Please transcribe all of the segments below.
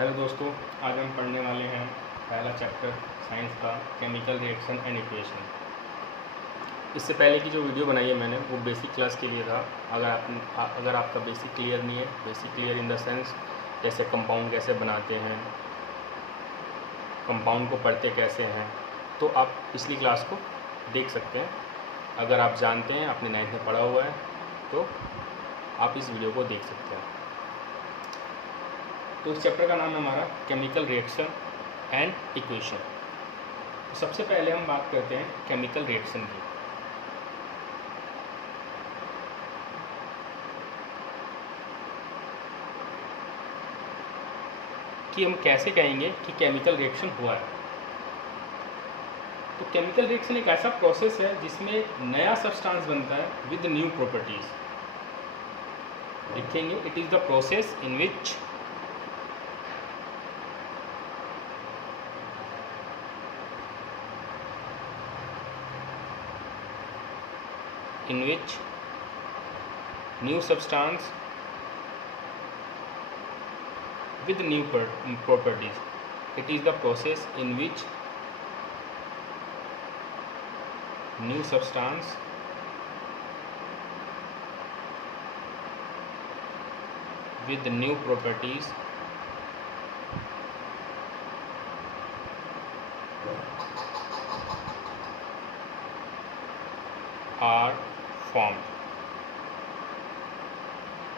Hello दोस्तों, आज हम पढ़ने वाले हैं पहला चैप्टर साइंस का केमिकल रिएक्शन एंड इक्वेशन। इससे पहले की जो वीडियो बनाई है मैंने वो बेसिक क्लास के लिए था। अगर आपका बेसिक क्लियर नहीं है, basic clear in the sense जैसे कंपाउंड कैसे बनाते हैं, कंपाउंड को पढ़ते कैसे हैं, तो आप पिछली क्लास को देख सकते हैं। अगर आप जानते हैं, आपने 9th में पढ़ा हुआ है, तो आप इस वीडियो को देख सकते हैं। तो इस चैप्टर का नाम है हमारा केमिकल रिएक्शन एंड इक्वेशन। तो सबसे पहले हम बात करते हैं केमिकल रिएक्शन की। कि हम कैसे कहेंगे कि केमिकल रिएक्शन हुआ है। तो केमिकल रिएक्शन एक ऐसा प्रोसेस है जिसमें नया सब्सटेंस बनता है विद न्यू प्रॉपर्टीज। लिखेंगे, it is the process in which new substance with new properties. It is the process in which new substance with new properties are formed.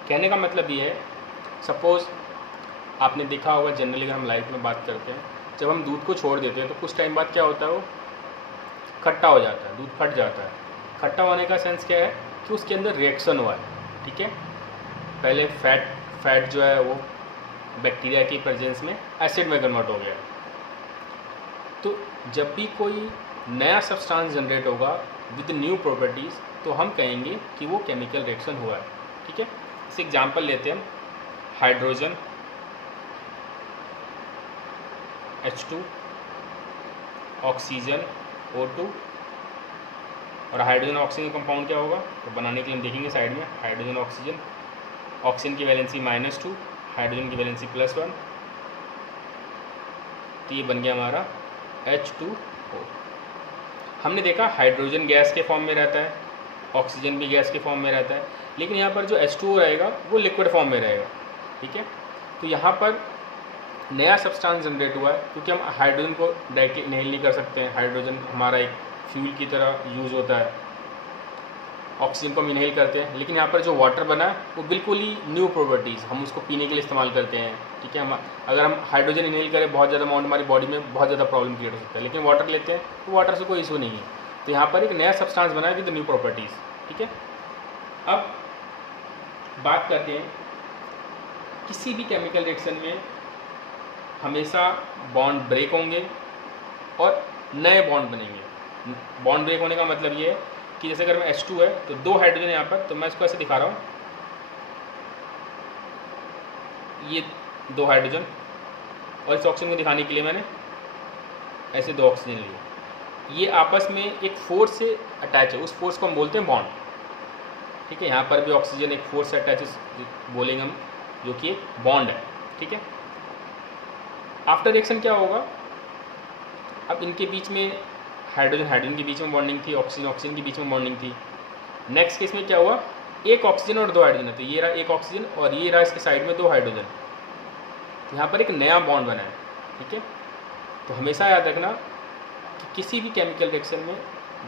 कहने का मतलब ये है, सपोज आपने देखा होगा जनरली अगर हम लाइफ में बात करते हैं, जब हम दूध को छोड़ देते हैं तो कुछ टाइम बाद क्या होता है, वो खट्टा हो जाता है, दूध फट जाता है। खट्टा होने का सेंस क्या है कि उसके अंदर रिएक्शन हुआ है। ठीक है, पहले फैट जो है वो बैक्टीरिया की प्रेजेंस में एसिड में कन्वर्ट हो गया। तो जब भी कोई नया सब्सटेंस जनरेट होगा विद न्यू प्रॉपर्टीज़, तो हम कहेंगे कि वो केमिकल रिएक्शन हुआ है। ठीक है, इस एग्जांपल लेते हैं हम, हाइड्रोजन H2, ऑक्सीजन O2 और हाइड्रोजन ऑक्सीजन कंपाउंड क्या होगा, तो बनाने के लिए हम देखेंगे साइड में, हाइड्रोजन ऑक्सीजन, ऑक्सीजन की वैलेंसी -2, हाइड्रोजन की वैलेंसी +1, तो ये बन गया हमारा H2O। हमने देखा हाइड्रोजन गैस के फॉर्म में रहता है, ऑक्सीजन भी गैस के फॉर्म में रहता है, लेकिन यहाँ पर जो H2O रहेगा वो लिक्विड फॉर्म में रहेगा। ठीक है, तो यहाँ पर नया सब्सटेंस जनरेट हुआ है, क्योंकि हम हाइड्रोजन को डायरेक्टली इनहेल नहीं कर सकते हैं। हाइड्रोजन हमारा एक फ्यूल की तरह यूज़ होता है, ऑक्सीजन को हम इनहेल करते हैं, लेकिन यहाँ पर जो वाटर बना है वो बिल्कुल ही न्यू प्रॉपर्टीज़, हम उसको पीने के लिए इस्तेमाल करते हैं। ठीक है, अगर हम हाइड्रोजन इनहेल करें बहुत ज़्यादा अमाउंट, हमारी बॉडी में बहुत ज़्यादा प्रॉब्लम क्रिएट हो सकता है, लेकिन वाटर लेते हैं तो वाटर से कोई इशू नहीं है। तो यहाँ पर एक नया सब्सटेंस बना है विद न्यू प्रॉपर्टीज़। ठीक है, अब बात करते हैं, किसी भी केमिकल रिएक्शन में हमेशा बॉन्ड ब्रेक होंगे और नए बॉन्ड बनेंगे। बॉन्ड ब्रेक होने का मतलब ये है कि जैसे अगर मैं H2 है तो 2 हाइड्रोजन यहाँ पर, तो मैं इसको ऐसे दिखा रहा हूँ, ये 2 हाइड्रोजन, और इस ऑक्सीजन को दिखाने के लिए मैंने ऐसे 2 ऑक्सीजन लिए। ये आपस में एक फोर्स से अटैच है, उस फोर्स को हम बोलते हैं बॉन्ड। ठीक है, यहाँ पर भी ऑक्सीजन एक फोर्स से अटैच बोलेंगे हम, जो कि एक बॉन्ड है। ठीक है, आफ्टर रिएक्शन क्या होगा, अब इनके बीच में हाइड्रोजन के बीच में बॉन्डिंग थी, ऑक्सीजन के बीच में बॉन्डिंग थी। नेक्स्ट केस में क्या हुआ, एक ऑक्सीजन और 2 हाइड्रोजन है, तो ये रहा एक ऑक्सीजन और ये रहा इसके साइड में 2 हाइड्रोजन, तो यहाँ पर एक नया बॉन्ड बना है। ठीक है, तो हमेशा याद रखना कि किसी भी केमिकल रिएक्शन में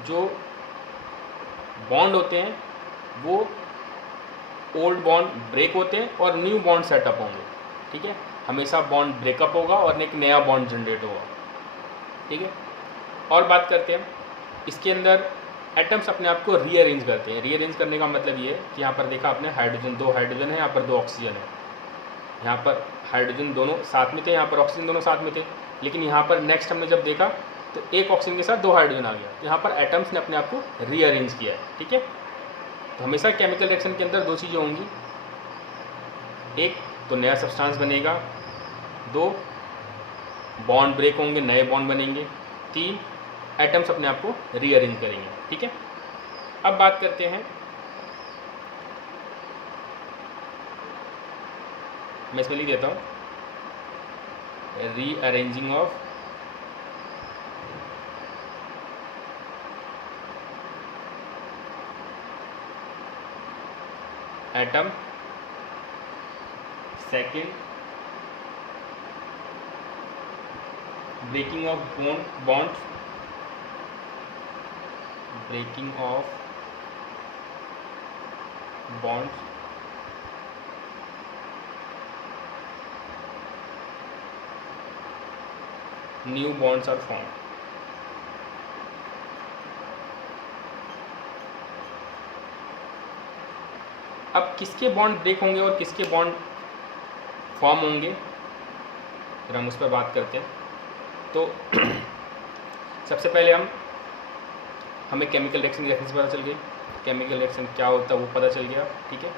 जो बॉन्ड होते हैं वो ओल्ड बॉन्ड ब्रेक होते हैं और न्यू बॉन्ड सेटअप होंगे। ठीक है, हमेशा बॉन्ड ब्रेकअप होगा और एक नया बॉन्ड जनरेट होगा। ठीक है, और बात करते हैं, इसके अंदर एटम्स अपने आप को रीअरेंज करते हैं। रीअरेंज करने का मतलब ये है कि यहाँ पर देखा आपने, हाइड्रोजन 2 हाइड्रोजन है, यहाँ पर 2 ऑक्सीजन है, यहाँ पर हाइड्रोजन दोनों साथ में थे, यहाँ पर ऑक्सीजन दोनों साथ में थे, लेकिन यहाँ पर नेक्स्ट हमने जब देखा तो एक ऑक्सीजन के साथ 2 हाइड्रोजन आ गया, तो यहाँ पर एटम्स ने अपने आप को रीअरेंज किया है। ठीक है, तो हमेशा केमिकल रिएक्शन के अंदर 2 चीज़ें होंगी, एक तो नया सब्सटेंस बनेगा, 2 बॉन्ड ब्रेक होंगे, नए बॉन्ड बनेंगे, 3 एटम्स अपने आप को रीअरेंज करेंगे। ठीक है, अब बात करते हैं, मैं इसमें लिख देता हूँ, rearranging of atom, second breaking of bonds, breaking of bonds, new bonds are formed. अब किसके बॉन्ड ब्रेक होंगे और किसके बॉन्ड फॉर्म होंगे, फिर हम उस पर बात करते हैं। तो सबसे पहले हमें केमिकल रिएक्शन की डेफिनेशन पता चल गई, केमिकल रिएक्शन क्या होता है वो पता चल गया, ठीक है।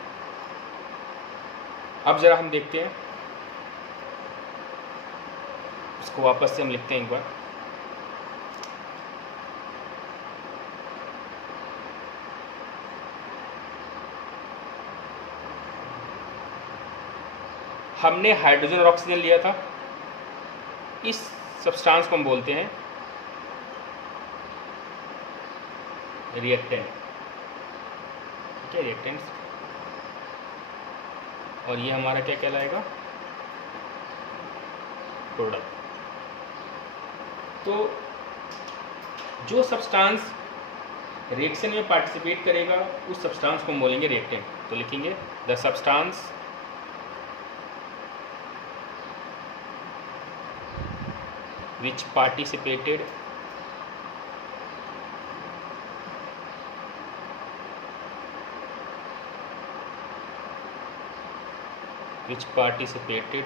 अब ज़रा हम देखते हैं, इसको वापस से हम लिखते हैं एक बार। हमने हाइड्रोजन और ऑक्सीजन लिया था, इस सब्सटेंस को हम बोलते हैं रिएक्टेंट, ठीक है, रिएक्टेंट्स। और ये हमारा क्या कहलाएगा, प्रोडक्ट। तो जो सब्सटेंस रिएक्शन में पार्टिसिपेट करेगा उस सब्सटेंस को हम बोलेंगे रिएक्टेंट। तो लिखेंगे the substance which participated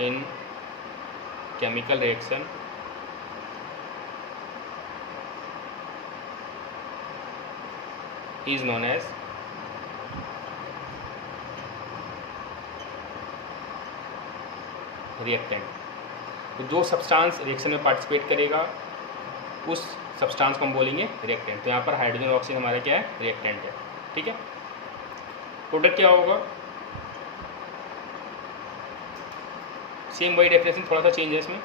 in chemical reaction is known as reactant। तो जो सब्सटेंस रिएक्शन में पार्टिसिपेट करेगा उस सब्सटेंस को हम बोलेंगे रिएक्टेंट। तो यहाँ पर हाइड्रोजन और ऑक्सीजन हमारा क्या है, रिएक्टेंट है, ठीक है। प्रोडक्ट क्या होगा, सेम वही डेफिनेशन, थोड़ा सा चेंज है इसमें।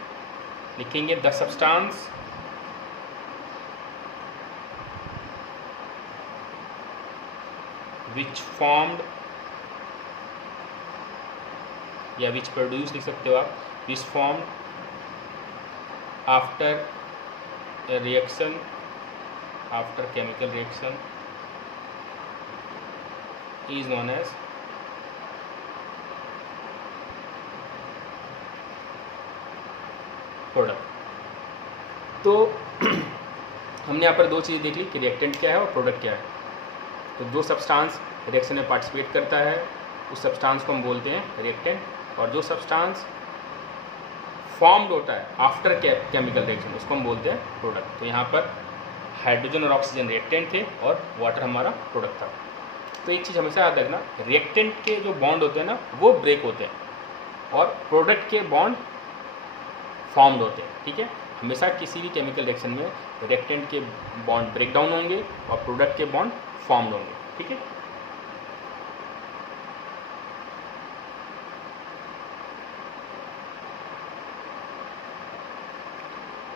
लिखेंगे द सब्सटेंस विच फॉर्म्ड, या विच प्रोड्यूस लिख सकते हो आप, which formed after reaction, after chemical reaction is known as product. तो हमने यहाँ पर दो चीज़ देख ली कि रिएक्टेंट क्या है और प्रोडक्ट क्या है। तो जो सब्सटेंस रिएक्शन में पार्टिसिपेट करता है उस सब्सटेंस को हम बोलते हैं रिएक्टेंट, और जो सब्सटेंस फॉर्म्ड होता है आफ्टर केमिकल रिएक्शन उसको हम बोलते हैं प्रोडक्ट। तो यहाँ पर हाइड्रोजन और ऑक्सीजन रिएक्टेंट थे और वाटर हमारा प्रोडक्ट था। तो एक चीज़ हमेशा याद रखना, रिएक्टेंट के जो बॉन्ड होते हैं ना वो ब्रेक होते हैं और प्रोडक्ट के बॉन्ड फॉर्म्ड होते हैं, ठीक है। हमेशा किसी भी केमिकल रिएक्शन में रिएक्टेंट के बॉन्ड ब्रेक डाउन होंगे और प्रोडक्ट के बॉन्ड फॉर्म्ड होंगे, ठीक है।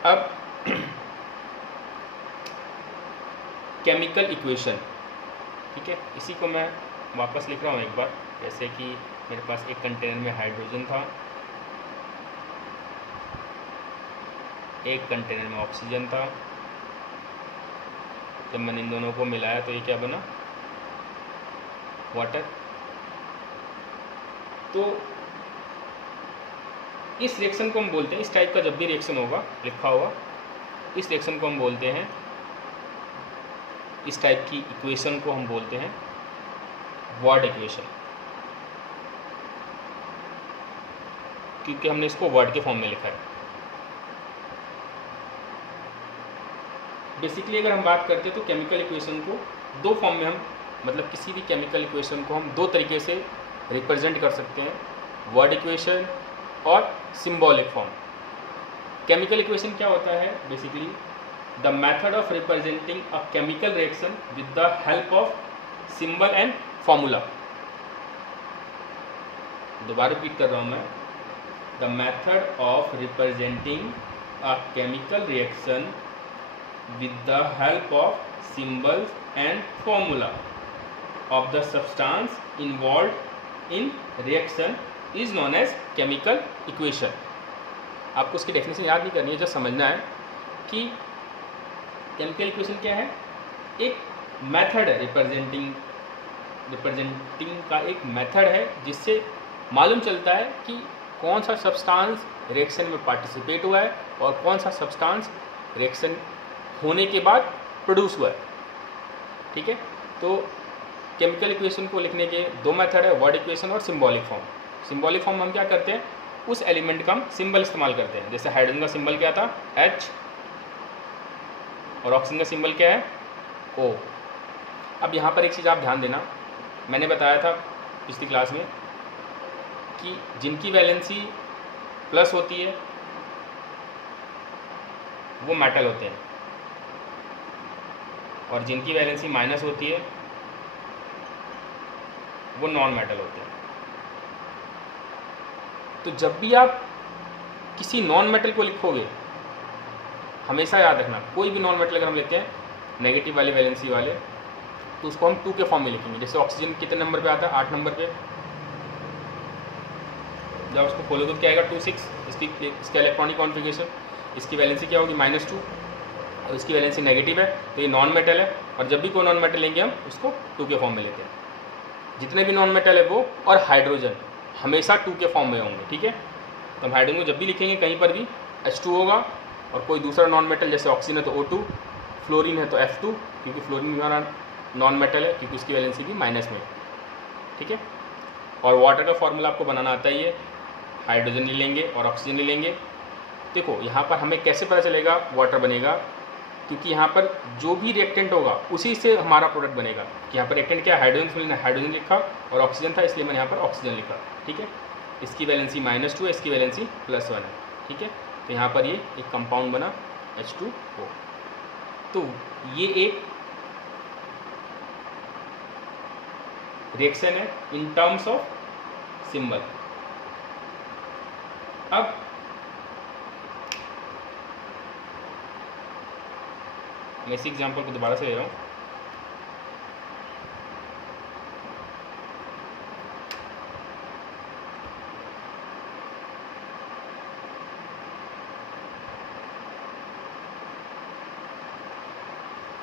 अब केमिकल इक्वेशन, ठीक है, इसी को मैं वापस लिख रहा हूँ एक बार। जैसे कि मेरे पास एक कंटेनर में हाइड्रोजन था, एक कंटेनर में ऑक्सीजन था। जब मैंने इन दोनों को मिलाया तो ये क्या बना, वाटर। तो इस रिएक्शन को हम बोलते हैं, इस टाइप का जब भी रिएक्शन होगा लिखा हुआ, इस रिएक्शन को हम बोलते हैं, इस टाइप की इक्वेशन को हम बोलते हैं वर्ड इक्वेशन, क्योंकि हमने इसको वर्ड के फॉर्म में लिखा है। बेसिकली अगर हम बात करते हैं तो केमिकल इक्वेशन को दो फॉर्म में हम, मतलब किसी भी केमिकल इक्वेशन को हम दो तरीके से रिप्रेजेंट कर सकते हैं, वर्ड इक्वेशन और सिंबॉलिक फॉर्म। केमिकल इक्वेशन क्या होता है, basically the method of representing a chemical reaction with the help of symbol and formula. दोबारा रिपीट कर रहा हूँ मैं, the method of representing a chemical reaction with the help of symbols and formula of the substance involved in reaction is known as chemical equation. आपको उसकी definition याद नहीं करनी है, जस्ट समझना है कि केमिकल इक्वेशन क्या है। एक मेथड है, रिप्रेजेंटिंग का एक मेथड है जिससे मालूम चलता है कि कौन सा सब्सटेंस रिएक्शन में पार्टिसिपेट हुआ है और कौन सा सब्सटेंस रिएक्शन होने के बाद प्रोड्यूस हुआ है। ठीक है, तो केमिकल इक्वेशन को लिखने के दो मेथड है, वर्ड इक्वेशन और सिंबॉलिक फॉर्म। सिंबॉलिक फॉर्म हम क्या करते हैं, उस एलिमेंट का हम सिंबल इस्तेमाल करते हैं। जैसे हाइड्रोजन का सिंबल क्या था, H, और ऑक्सीजन का सिंबल क्या है, O। अब यहाँ पर एक चीज़ आप ध्यान देना, मैंने बताया था पिछली क्लास में कि जिनकी वैलेंसी प्लस होती है वो मेटल होते हैं और जिनकी वैलेंसी माइनस होती है वो नॉन मेटल होते हैं। तो जब भी आप किसी नॉन मेटल को लिखोगे हमेशा याद रखना, कोई भी नॉन मेटल अगर हम लेते हैं नेगेटिव वाली वैलेंसी वाले, तो उसको हम 2 के फॉर्म में लिखेंगे। जैसे ऑक्सीजन कितने नंबर पे आता है, 8 नंबर पे, जब उसको खोलोगे तो क्या आएगा, 26। इसका इलेक्ट्रॉनिक कॉन्फ़िगरेशन, इसकी वैलेंसी क्या होगी, -2, और इसकी वैलेंसी नेगेटिव है, तो ये नॉन मेटल है। और जब भी कोई नॉन मेटल लेंगे हम उसको 2 के फॉर्म में लेते हैं। जितने भी नॉन मेटल है वो, और हाइड्रोजन हमेशा 2 के फॉर्म में होंगे। ठीक है, तो हम हाइड्रोजन को जब भी लिखेंगे कहीं पर भी H2 होगा, और कोई दूसरा नॉन मेटल जैसे ऑक्सीजन है तो O2, फ्लोरीन है तो F2, क्योंकि फ्लोरीन हमारा नॉन मेटल है क्योंकि उसकी वैलेंसी भी माइनस में। ठीक है, और वाटर का फॉर्मूला आपको बनाना आता ही है, हाइड्रोजन ले लेंगे और ऑक्सीजन ले लेंगे। देखो यहाँ पर हमें कैसे पता चलेगा वाटर बनेगा, क्योंकि यहाँ पर जो भी रिएक्टेंट होगा उसी से हमारा प्रोडक्ट बनेगा। कि यहाँ पर रिएक्टेंट क्या है, हाइड्रोजन लिखा और ऑक्सीजन था, इसलिए मैंने यहाँ पर ऑक्सीजन लिखा। ठीक है, इसकी वैलेंसी -2 है, इसकी वैलेंसी +1 है। ठीक है, तो यहाँ पर ये एक कंपाउंड बना H2O। तो ये एक रिएक्शन है इन टर्म्स ऑफ सिंबल। अब मैं इसी एग्जाम्पल को दोबारा से ले रहा हूँ।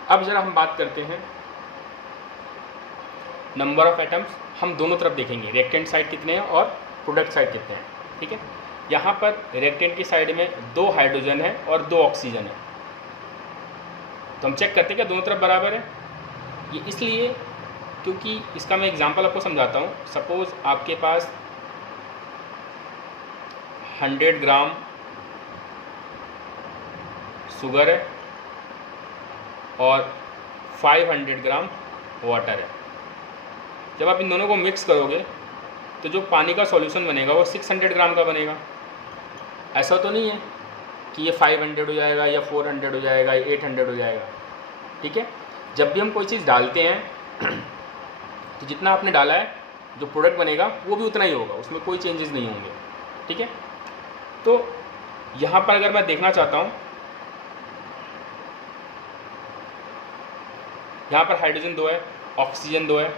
अब जरा हम बात करते हैं नंबर ऑफ एटम्स। हम दोनों तरफ देखेंगे, रिएक्टेंट साइड कितने हैं और प्रोडक्ट साइड कितने हैं। ठीक है, यहाँ पर रिएक्टेंट की साइड में 2 हाइड्रोजन है और 2 ऑक्सीजन है, तो हम चेक करते हैं क्या दोनों तरफ बराबर है। ये इसलिए क्योंकि इसका मैं एग्जांपल आपको समझाता हूँ। सपोज़ आपके पास 100 ग्राम शुगर है और 500 ग्राम वाटर है। जब आप इन दोनों को मिक्स करोगे तो जो पानी का सॉल्यूशन बनेगा वो 600 ग्राम का बनेगा। ऐसा तो नहीं है कि ये 500 हो जाएगा या 400 हो जाएगा या 800 हो जाएगा। ठीक है, जब भी हम कोई चीज़ डालते हैं तो जितना आपने डाला है जो प्रोडक्ट बनेगा वो भी उतना ही होगा, उसमें कोई चेंजेस नहीं होंगे। ठीक है, तो यहाँ पर अगर मैं देखना चाहता हूँ, यहाँ पर हाइड्रोजन 2 है, ऑक्सीजन 2 है,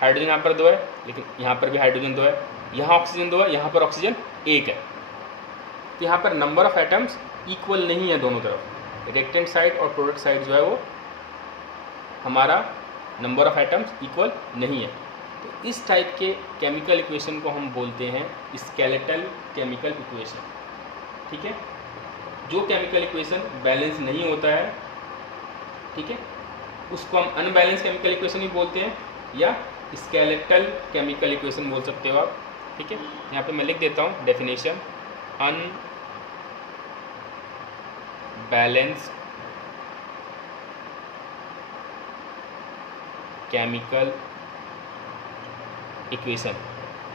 हाइड्रोजन यहाँ पर 2 है, लेकिन यहाँ पर भी हाइड्रोजन 2 है, यहाँ ऑक्सीजन 2 है, यहाँ पर ऑक्सीजन 1 है। तो यहाँ पर नंबर ऑफ एटम्स इक्वल नहीं है दोनों तरफ। रिएक्टेंट साइड और प्रोडक्ट साइड जो है वो हमारा नंबर ऑफ एटम्स इक्वल नहीं है। तो इस टाइप के केमिकल इक्वेशन को हम बोलते हैं स्केलेटल केमिकल इक्वेशन। ठीक है, जो केमिकल इक्वेशन बैलेंस नहीं होता है, ठीक है, उसको हम अनबैलेंस केमिकल इक्वेशन भी बोलते हैं या स्केलेटल केमिकल इक्वेशन बोल सकते हो आप। ठीक है, यहाँ पे मैं लिख देता हूँ डेफिनेशन, अनबैलेंस्ड केमिकल इक्वेशन।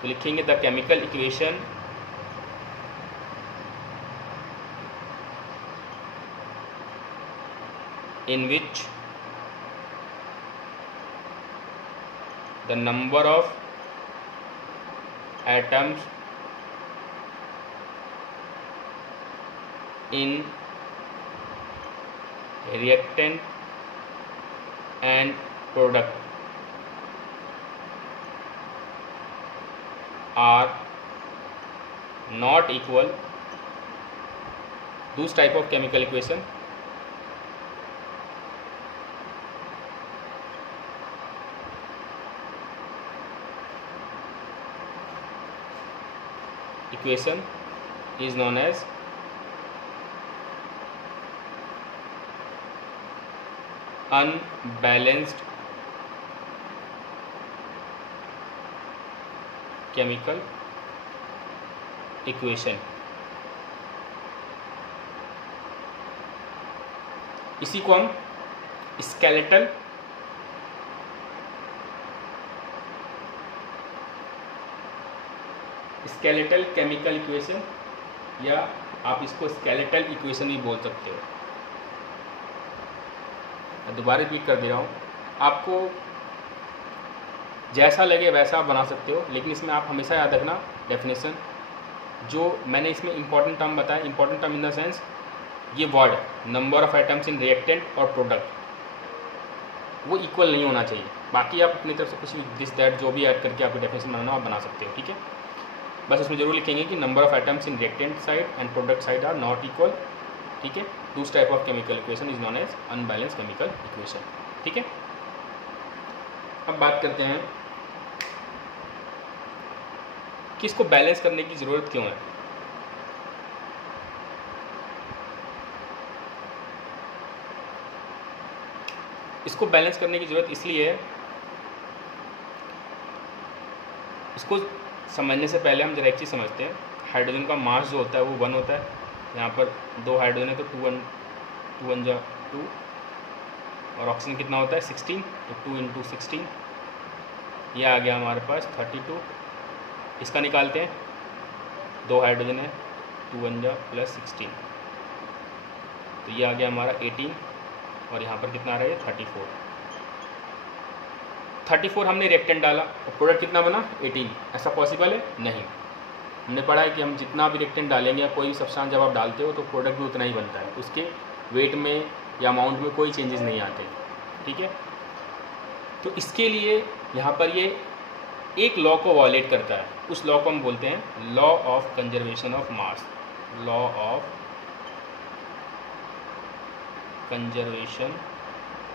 तो लिखेंगे the chemical equation in which the number of atoms in reactant and product are not equal, those type of chemical equation is known as unbalanced chemical equation। इसी को हम skeletal chemical equation, या आप इसको skeletal equation भी बोल सकते हो। दोबारा रिपीट कर दे रहा हूँ, आपको जैसा लगे वैसा आप बना सकते हो, लेकिन इसमें आप हमेशा याद रखना डेफिनेशन जो मैंने इसमें इंपॉर्टेंट टर्म बताया, important term in the sense ये word number of items in reactant और प्रोडक्ट वो इक्वल नहीं होना चाहिए। बाकी आप अपनी तरफ से कुछ भी दिस दैट जो भी ऐड करके आपको डेफिनेशन बनाना आप बना सकते हो, ठीक है। बस उसमें जरूर लिखेंगे कि number of items in reactant side and product side are not equal, ठीक है। This type of chemical equation is known as unbalance chemical equation, ठीक है। अब बात करते हैं कि इसको बैलेंस करने की ज़रूरत क्यों है। इसको बैलेंस करने की ज़रूरत इसलिए है, इसको समझने से पहले हम जरा एक चीज़ समझते हैं। हाइड्रोजन का मास जो होता है वो 1 होता है। यहाँ पर 2 हाइड्रोजन है तो 2 1 जा 2, और ऑक्सीजन कितना होता है 16, तो 2 × 16 ये आ गया हमारे पास 32। इसका निकालते हैं, 2 हाइड्रोजन है 2 1 जा +16, तो ये आ गया हमारा 18, और यहाँ पर कितना आ रहा है 34 हमने रिएक्टेंट डाला और प्रोडक्ट कितना बना 18। ऐसा पॉसिबल है? नहीं। हमने पढ़ा है कि हम जितना भी रिएक्टेंट डालेंगे या कोई भी सब्सटेंस जब आप डालते हो तो प्रोडक्ट भी उतना ही बनता है, उसके वेट में या अमाउंट में कोई चेंजेस नहीं आते, ठीक है। तो इसके लिए यहाँ पर ये एक लॉ को वॉलेट करता है, उस लॉ को हम बोलते हैं law of conservation of mass. Law of conservation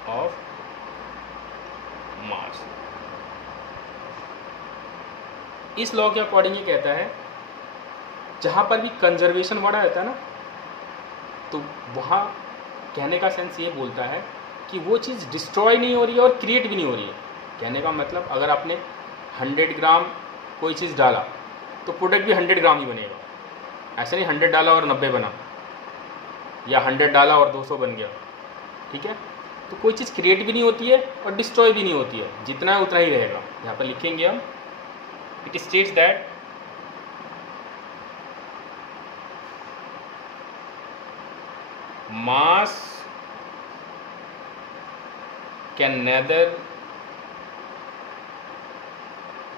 of मास। इस लॉ के अकॉर्डिंग ये कहता है जहाँ पर भी कंजर्वेशन वर्ड रहता है ना, तो वहाँ कहने का सेंस ये बोलता है कि वो चीज़ डिस्ट्रॉय नहीं हो रही है और क्रिएट भी नहीं हो रही है। कहने का मतलब अगर आपने 100 ग्राम कोई चीज़ डाला तो प्रोडक्ट भी 100 ग्राम ही बनेगा। ऐसे नहीं 100 डाला और 90 बना, या 100 डाला और 200 बन गया, ठीक है। तो कोई चीज़ क्रिएट भी नहीं होती है और डिस्ट्रॉय भी नहीं होती है, जितना है उतना ही रहेगा। यहाँ पर लिखेंगे हम, it states that mass can neither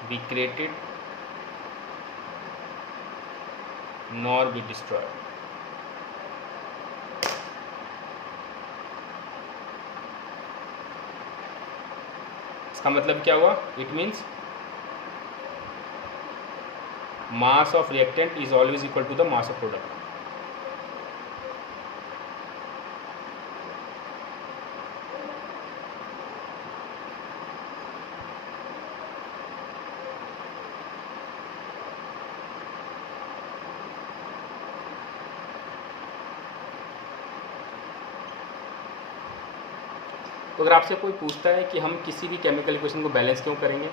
be created nor be destroyed। इसका मतलब क्या हुआ? It means mass of reactant is always equal to the mass of product। तो अगर आपसे कोई पूछता है कि हम किसी भी केमिकल इक्वेशन को बैलेंस क्यों करेंगे,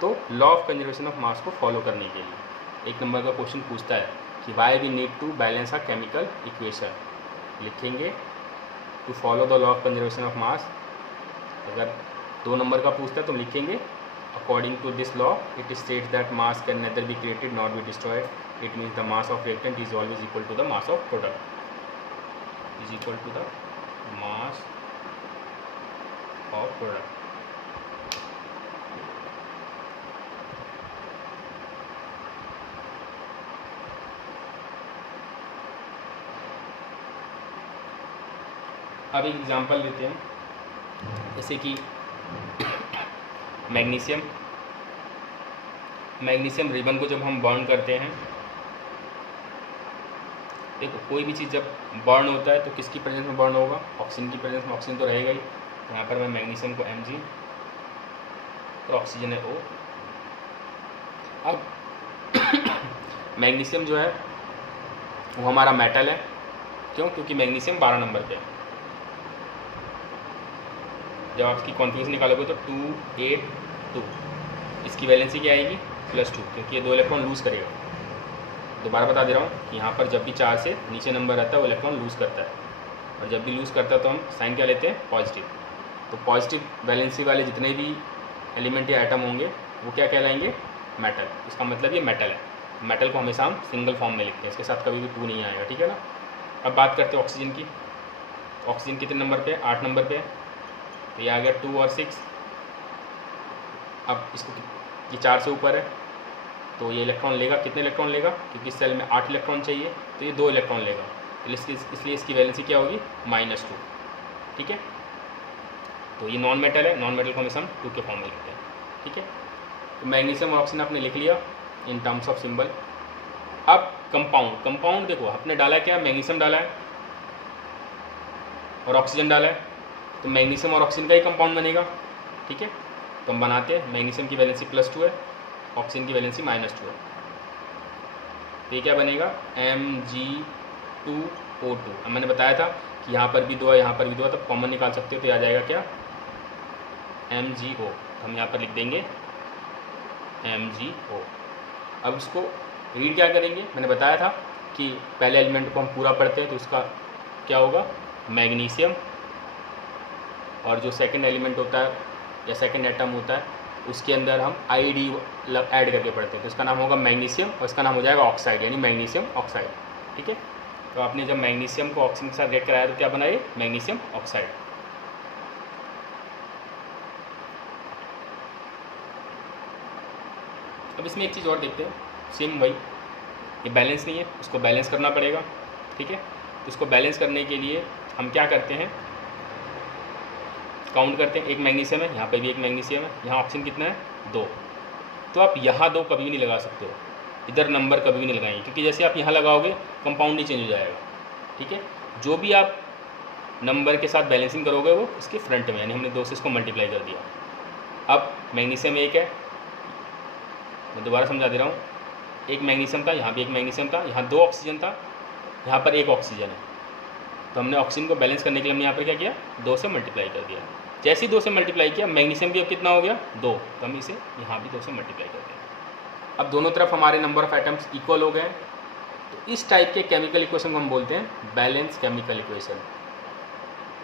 तो लॉ ऑफ कंजर्वेशन ऑफ मास को फॉलो करने के लिए 1 नंबर का क्वेश्चन पूछता है कि why we need to balance a chemical equation. लिखेंगे to follow the law of conservation of mass. अगर 2 नंबर का पूछता है तो लिखेंगे according to this law it states that mass can neither be created not be destroyed. It means the mass of reactant is always equal to the mass of product, is equal to the mass of product। अब एक example लेते हैं, जैसे कि magnesium ribbon को जब हम burn करते हैं, देखो कोई भी चीज़ जब बर्न होता है तो किसकी प्रेजेंस में बर्न होगा, ऑक्सीजन की प्रेजेंस में, ऑक्सीजन तो रहेगा ही। यहाँ पर मैं मैग्नीशियम को Mg और ऑक्सीजन है O। अब मैग्नीशियम जो है वो हमारा मेटल है, क्यों? क्योंकि मैग्नीशियम 12 नंबर पे है। जब आपकी कॉन्फिगरेशन निकालोगे तो 2 8 2, इसकी वैलेंसी क्या आएगी +2, क्योंकि ये 2 इलेक्ट्रॉन लूज़ करेगा। दोबारा बता दे रहा हूँ कि यहाँ पर जब भी 4 से नीचे नंबर रहता है वो इलेक्ट्रॉन लूज़ करता है, और जब भी लूज़ करता है तो हम साइन क्या लेते हैं, पॉजिटिव। तो पॉजिटिव वैलेंसी वाले जितने भी एलिमेंट या एटम होंगे वो क्या कहलाएंगे, मेटल। इसका मतलब ये मेटल है। मेटल को हमेशा हम सिंगल फॉर्म में लिखते हैं, इसके साथ कभी भी 2 नहीं आएगा, ठीक है ना। अब बात करते हैं ऑक्सीजन की। ऑक्सीजन कितने नंबर पे है, 8 नंबर पे है, तो ये आ गया 2 और 6। अब इसको ये 4 से ऊपर है तो ये इलेक्ट्रॉन लेगा, कितने इलेक्ट्रॉन लेगा, क्योंकि इस सेल में 8 इलेक्ट्रॉन चाहिए तो ये 2 इलेक्ट्रॉन लेगा, इसलिए इसकी वैलेंसी क्या होगी, -2, ठीक है। तो ये नॉन मेटल है, नॉन मेटल को हमेशा हम 2 के फॉर्म में लिखते हैं, ठीक है। तो मैग्नीशियम और ऑक्सीजन आपने लिख लिया इन टर्म्स ऑफ सिंबल। अब कंपाउंड देखो आपने डाला क्या, मैग्नीशियम डाला है और ऑक्सीजन डाला है, तो मैग्नीशियम और ऑक्सीजन का ही कंपाउंड बनेगा, ठीक है। तो हम बनाते हैं, मैग्नीशियम की वैलेंसी +2 है, ऑक्सीजन की वैलेंसी -2 है, तो ये क्या बनेगा, Mg2O2। अब मैंने बताया था कि यहाँ पर भी 2 है, यहाँ पर भी 2 है, तो कॉमन निकाल सकते हो, तो आ जाएगा क्या, MgO। हम यहाँ पर लिख देंगे MgO। अब इसको रीड क्या करेंगे, मैंने बताया था कि पहले एलिमेंट को हम पूरा पढ़ते हैं तो उसका क्या होगा, मैग्नीशियम, और जो सेकंड एलिमेंट होता है या सेकंड एटम होता है उसके अंदर हम ID ऐड करके पढ़ते हैं, तो इसका नाम होगा मैग्नीशियम और इसका नाम हो जाएगा ऑक्साइड, यानी मैग्नीशियम ऑक्साइड, ठीक है। तो आपने जब मैग्नीशियम को ऑक्सीजन के साथ रिएक्ट कराया तो क्या बना ये, मैग्नीशियम ऑक्साइड। अब इसमें एक चीज़ और देखते हैं, सेम वही, ये बैलेंस नहीं है, उसको बैलेंस करना पड़ेगा, ठीक है। तो इसको बैलेंस करने के लिए हम क्या करते हैं, काउंट करते हैं। एक मैग्नीशियम है, यहाँ पे भी एक मैग्नीशियम है, यहाँ ऑक्सीजन कितना है, 2। तो आप यहाँ 2 कभी भी नहीं लगा सकते हो, इधर नंबर कभी भी नहीं लगाएंगे, क्योंकि जैसे आप यहाँ लगाओगे कंपाउंड ही चेंज हो जाएगा, ठीक है। जो भी आप नंबर के साथ बैलेंसिंग करोगे वो इसके फ्रंट में, यानी हमने 2 से इसको मल्टीप्लाई कर दिया। अब मैग्नीशियम 1 है, मैं दोबारा समझा दे रहा हूँ, एक मैग्नीशियम था, यहाँ भी एक मैग्नीशियम था, यहाँ 2 ऑक्सीजन था, यहाँ पर 1 ऑक्सीजन है, तो हमने ऑक्सीजन को बैलेंस करने के लिए हमने यहाँ पर क्या किया, 2 से मल्टीप्लाई कर दिया। जैसे ही 2 से मल्टीप्लाई किया, मैग्नीशियम भी अब कितना हो गया, 2, तो हम इसे यहाँ भी 2 से मल्टीप्लाई कर दें। अब दोनों तरफ हमारे नंबर ऑफ एटम्स इक्वल हो गए, तो इस टाइप के केमिकल इक्वेशन को हम बोलते हैं balance chemical equation.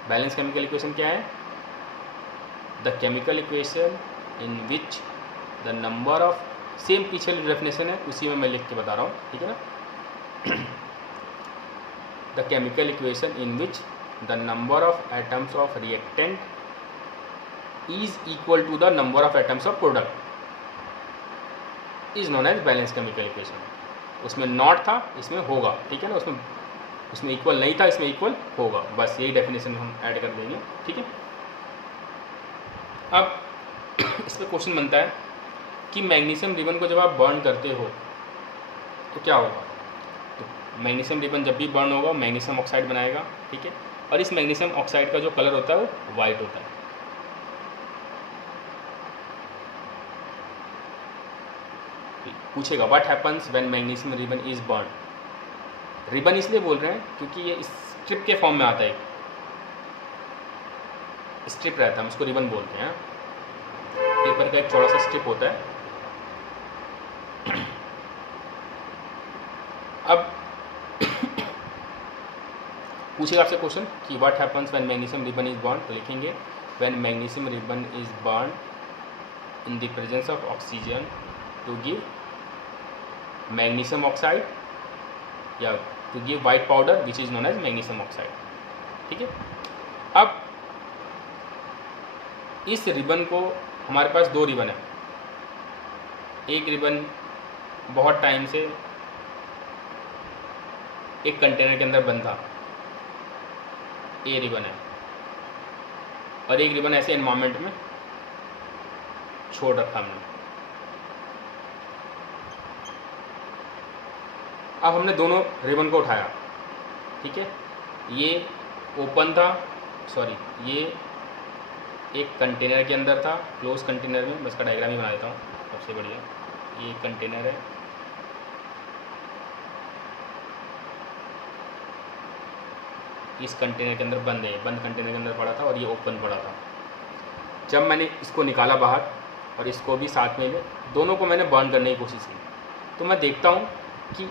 Balance chemical equation क्या है, the chemical equation in which the number of, same पीछे वाली डेफिनेशन है उसी में मैं लिख के बता रहा हूँ, ठीक है ना। The chemical equation in which the number of atoms of reactant is equal to the number of atoms of product is known as balance chemical equation. उसमें नॉट था, इसमें होगा, ठीक है ना, उसमें इक्वल नहीं था, इसमें इक्वल होगा, बस यही डेफिनेशन हम ऐड कर देंगे, ठीक है। अब इस पर क्वेश्चन बनता है कि मैग्नीशियम रिबन को जब आप बर्न करते हो तो क्या होगा, तो मैग्नीशियम रिबन जब भी बर्न होगा मैग्नीशियम ऑक्साइड बनाएगा, ठीक है। और इस मैग्नीशियम ऑक्साइड का जो कलर होता है वो वाइट होता है। पूछेगा what happens when magnesium ribbon is burn. Ribbon इसलिए बोल रहे हैं क्योंकि ये स्ट्रिप के फॉर्म में आता है, स्ट्रिप रहता है, हम उसको रिबन बोलते हैं। पेपर का एक छोटा सा स्ट्रिप होता है। अब पूछेगा आपसे क्वेश्चन कि what happens when magnesium ribbon is burn, तो लिखेंगे when magnesium ribbon is burn in the presence of oxygen to give magnesium oxide या to give white powder which is known as magnesium oxide, ठीक है। अब इस ribbon को, हमारे पास 2 ribbon है, एक रिबन बहुत टाइम से एक कंटेनर के अंदर बंद था, ए रिबन है, और एक रिबन ऐसे एनवायरनमेंट में छोड़ रखा हमने। अब हमने दोनों रिबन को उठाया, ठीक है, ये ओपन था, सॉरी ये एक कंटेनर के अंदर था, क्लोज कंटेनर में, मैं इसका डायग्राम ही बना देता हूँ सबसे बढ़िया। ये कंटेनर है, इस कंटेनर के अंदर बंद है, बंद कंटेनर के अंदर पड़ा था और ये ओपन पड़ा था। जब मैंने इसको निकाला बाहर और इसको भी साथ में ले, दोनों को मैंने बर्न करने की कोशिश की, तो मैं देखता हूँ कि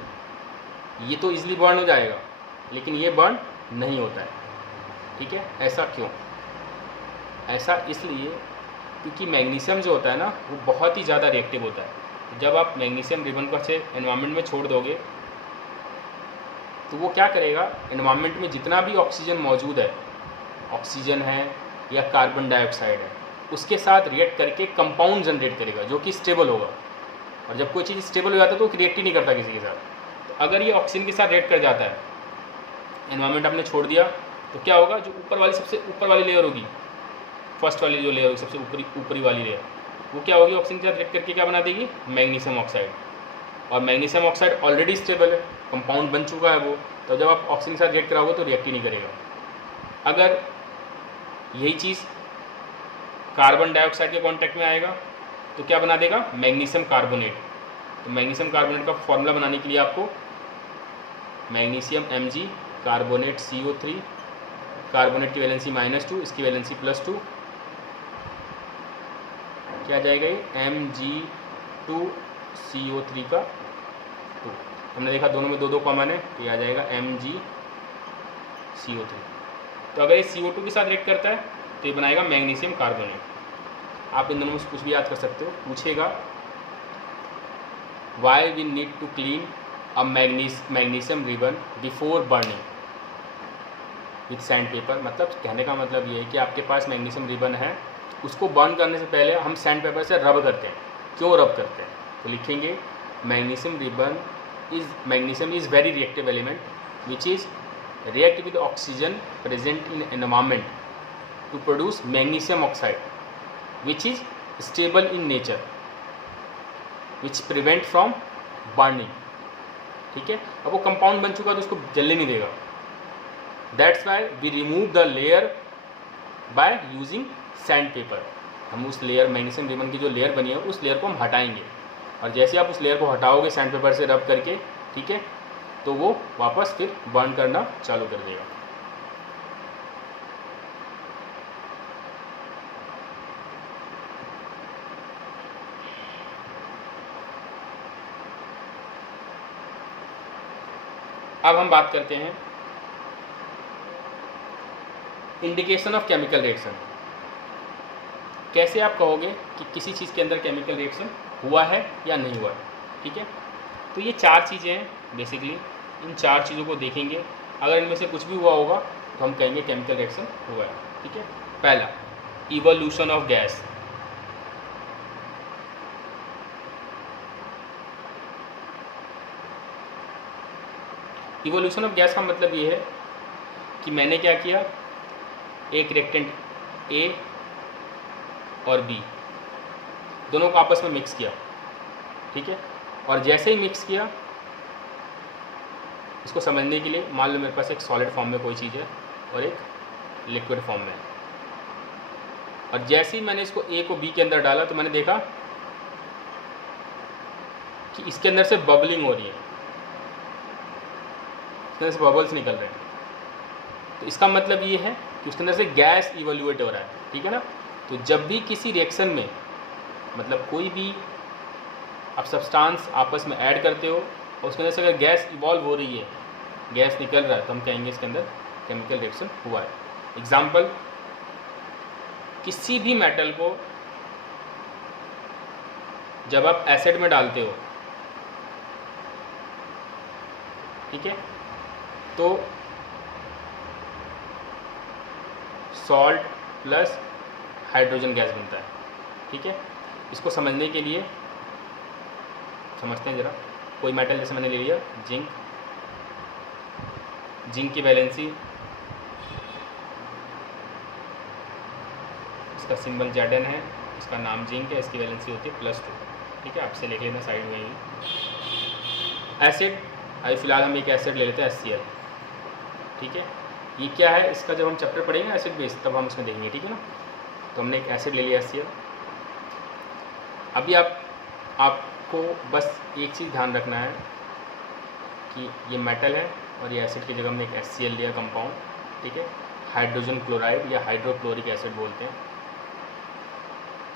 ये तो इजीली बर्न हो जाएगा, लेकिन ये बर्न नहीं होता है, ठीक है। ऐसा क्यों? ऐसा इसलिए क्योंकि मैग्नीशियम जो होता है ना, वो बहुत ही ज़्यादा रिएक्टिव होता है। जब आप मैग्नीशियम रिबन को अच्छे एनवायरनमेंट में छोड़ दोगे तो वो क्या करेगा, एनवायरनमेंट में जितना भी ऑक्सीजन मौजूद है, ऑक्सीजन है या कार्बन डाइऑक्साइड है, उसके साथ रिएक्ट करके कंपाउंड जनरेट करेगा जो कि स्टेबल होगा। और जब कोई चीज़ स्टेबल हो जाता है तो रिएक्ट ही नहीं करता किसी के साथ। तो अगर ये ऑक्सीजन के साथ रिएक्ट कर जाता है, एनवायरनमेंट आपने छोड़ दिया, तो क्या होगा, जो ऊपर वाली सबसे ऊपर वाली लेयर होगी, फर्स्ट वाली जो लेयर होगी, सबसे ऊपरी वाली लेयर, वो क्या होगी, ऑक्सीजन के साथ रिएक्ट करके क्या बना देगी, मैग्नीशियम ऑक्साइड। और मैग्नीशियम ऑक्साइड ऑलरेडी स्टेबल है, कंपाउंड बन चुका है वो, तो जब आप ऑक्सीजन के साथ रिएक्ट कराओगे तो रिएक्ट ही नहीं करेगा। अगर यही चीज़ कार्बन डाइऑक्साइड के कांटेक्ट में आएगा तो क्या बना देगा, मैग्नीशियम कार्बोनेट। तो मैग्नीशियम कार्बोनेट का फॉर्मूला बनाने के लिए आपको magnesium Mg, carbonate CO3, carbonate की वैलेंसी -2, इसकी वैलेंसी +2, क्या जाएगा ये Mg2CO3 का 2। हमने देखा दोनों में 2 कॉमन है, तो ये आ जाएगा MgCO3। तो अगर ये CO2 के साथ रिएक्ट करता है तो ये बनाएगा मैग्नीशियम कार्बोनेट। आप इन दोनों में से कुछ भी याद कर सकते हो। पूछेगा why we need to clean a magnesium ribbon before burning with sand paper. मतलब कहने का मतलब ये है कि आपके पास मैग्नीशियम रिबन है, उसको बर्न करने से पहले हम सैंड पेपर से रब करते हैं। क्यों रब करते हैं? तो लिखेंगे magnesium is very reactive element which is react with oxygen present in environment to produce magnesium oxide which is stable in nature which prevent from burning। ठीक है, अब वो कंपाउंड बन चुका तो उसको जलने नहीं देगा। That's why we remove the layer by using sand paper. हम उस लेयर, मैग्नीशियम रिबन की जो लेयर बनी है उस लेयर को हम हटाएंगे, और जैसे आप उस लेयर को हटाओगे सैंड पेपर से रब करके, ठीक है, तो वो वापस फिर बर्न करना चालू कर देगा। अब हम बात करते हैं इंडिकेशन ऑफ केमिकल रिएक्शन। कैसे आप कहोगे कि किसी चीज़ के अंदर केमिकल रिएक्शन हुआ है या नहीं हुआ है? ठीक है, तो ये 4 चीज़ें हैं बेसिकली। इन 4 चीज़ों को देखेंगे, अगर इनमें से कुछ भी हुआ होगा तो हम कहेंगे केमिकल रिएक्शन हुआ है। ठीक है, पहला evolution of gas. Evolution of gas का मतलब ये है कि मैंने क्या किया, एक रिएक्टेंट A और B दोनों को आपस में मिक्स किया, ठीक है, और जैसे ही मिक्स किया, इसको समझने के लिए मान लो मेरे पास एक सॉलिड फॉर्म में कोई चीज़ है और एक लिक्विड फॉर्म में है, और जैसे ही मैंने इसको A को B के अंदर डाला तो मैंने देखा कि इसके अंदर से बबलिंग हो रही है, इसके अंदर से बबल्स निकल रहे हैं। तो इसका मतलब ये है कि उसके अंदर से गैस इवोल्यूएट हो रहा है, ठीक है ना। तो जब भी किसी रिएक्शन में, मतलब कोई भी आप सब्सटेंस आपस में ऐड करते हो और उसके अंदर से अगर गैस इवॉल्व हो रही है, गैस निकल रहा है, तो हम कहेंगे इसके अंदर केमिकल रिएक्शन हुआ है। एग्जाम्पल, किसी भी मेटल को जब आप एसिड में डालते हो, ठीक है, तो सॉल्ट प्लस हाइड्रोजन गैस बनता है, ठीक है। इसको समझने के लिए समझते हैं ज़रा। कोई मेटल जैसे मैंने ले लिया जिंक, जिंक की वैलेंसी इसका सिंबल Zn है, इसका नाम जिंक है, इसकी वैलेंसी होती है +2। ठीक है, आपसे लिख लेना साइड में ही। एसिड, अभी फ़िलहाल हम एक एसिड ले लेते हैं HCl। ठीक है, ये क्या है, इसका जब हम चैप्टर पढ़ेंगे एसिड बेस तब हम इसमें देखेंगे। ठीक है ना, तो हमने एक एसिड ले लिया HCl। अभी आपको बस एक चीज़ ध्यान रखना है कि ये मेटल है और ये एसिड की जगह हमने एक HCl लिया कंपाउंड। ठीक है, हाइड्रोजन क्लोराइड या हाइड्रोक्लोरिक एसिड बोलते हैं,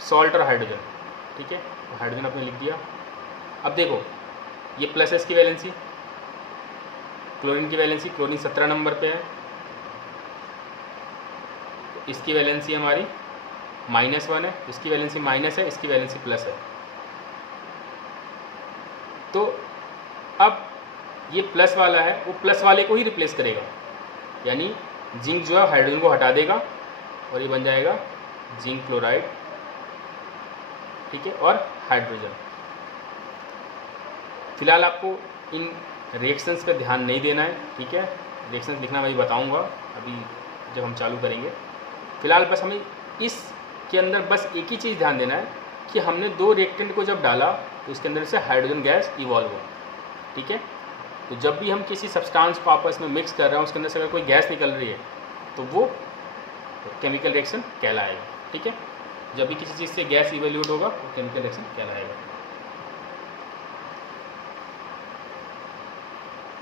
सॉल्ट और हाइड्रोजन। ठीक है, हाइड्रोजन आपने लिख दिया। अब देखो ये प्लस है इसकी वैलेंसी, क्लोरीन की वैलेंसी, क्लोरीन 17 नंबर पे है, इसकी वैलेंसी हमारी -1 है, इसकी वैलेंसी माइनस है, इसकी वैलेंसी प्लस है। तो अब ये प्लस वाला है, वो प्लस वाले को ही रिप्लेस करेगा, यानी जिंक जो है हाइड्रोजन को हटा देगा और ये बन जाएगा जिंक क्लोराइड। ठीक है, और हाइड्रोजन। फिलहाल आपको इन रिएक्शंस पे ध्यान नहीं देना है। ठीक है, रिएक्शंस लिखना मैं बताऊंगा अभी जब हम चालू करेंगे। फिलहाल बस हमें इसके अंदर बस एक ही चीज़ ध्यान देना है कि हमने 2 रिएक्टेंट को जब डाला तो इसके अंदर से हाइड्रोजन गैस इवॉल्व हुआ। ठीक है, तो जब भी हम किसी सब्सटेंस को आपस में मिक्स कर रहे हैं उसके अंदर से अगर कोई गैस निकल रही है तो वो केमिकल रिएक्शन कहलाएगा। ठीक है, जब भी किसी चीज़ से गैस इवैल्यूएट होगा वो केमिकल रिएक्शन कहलाएगा।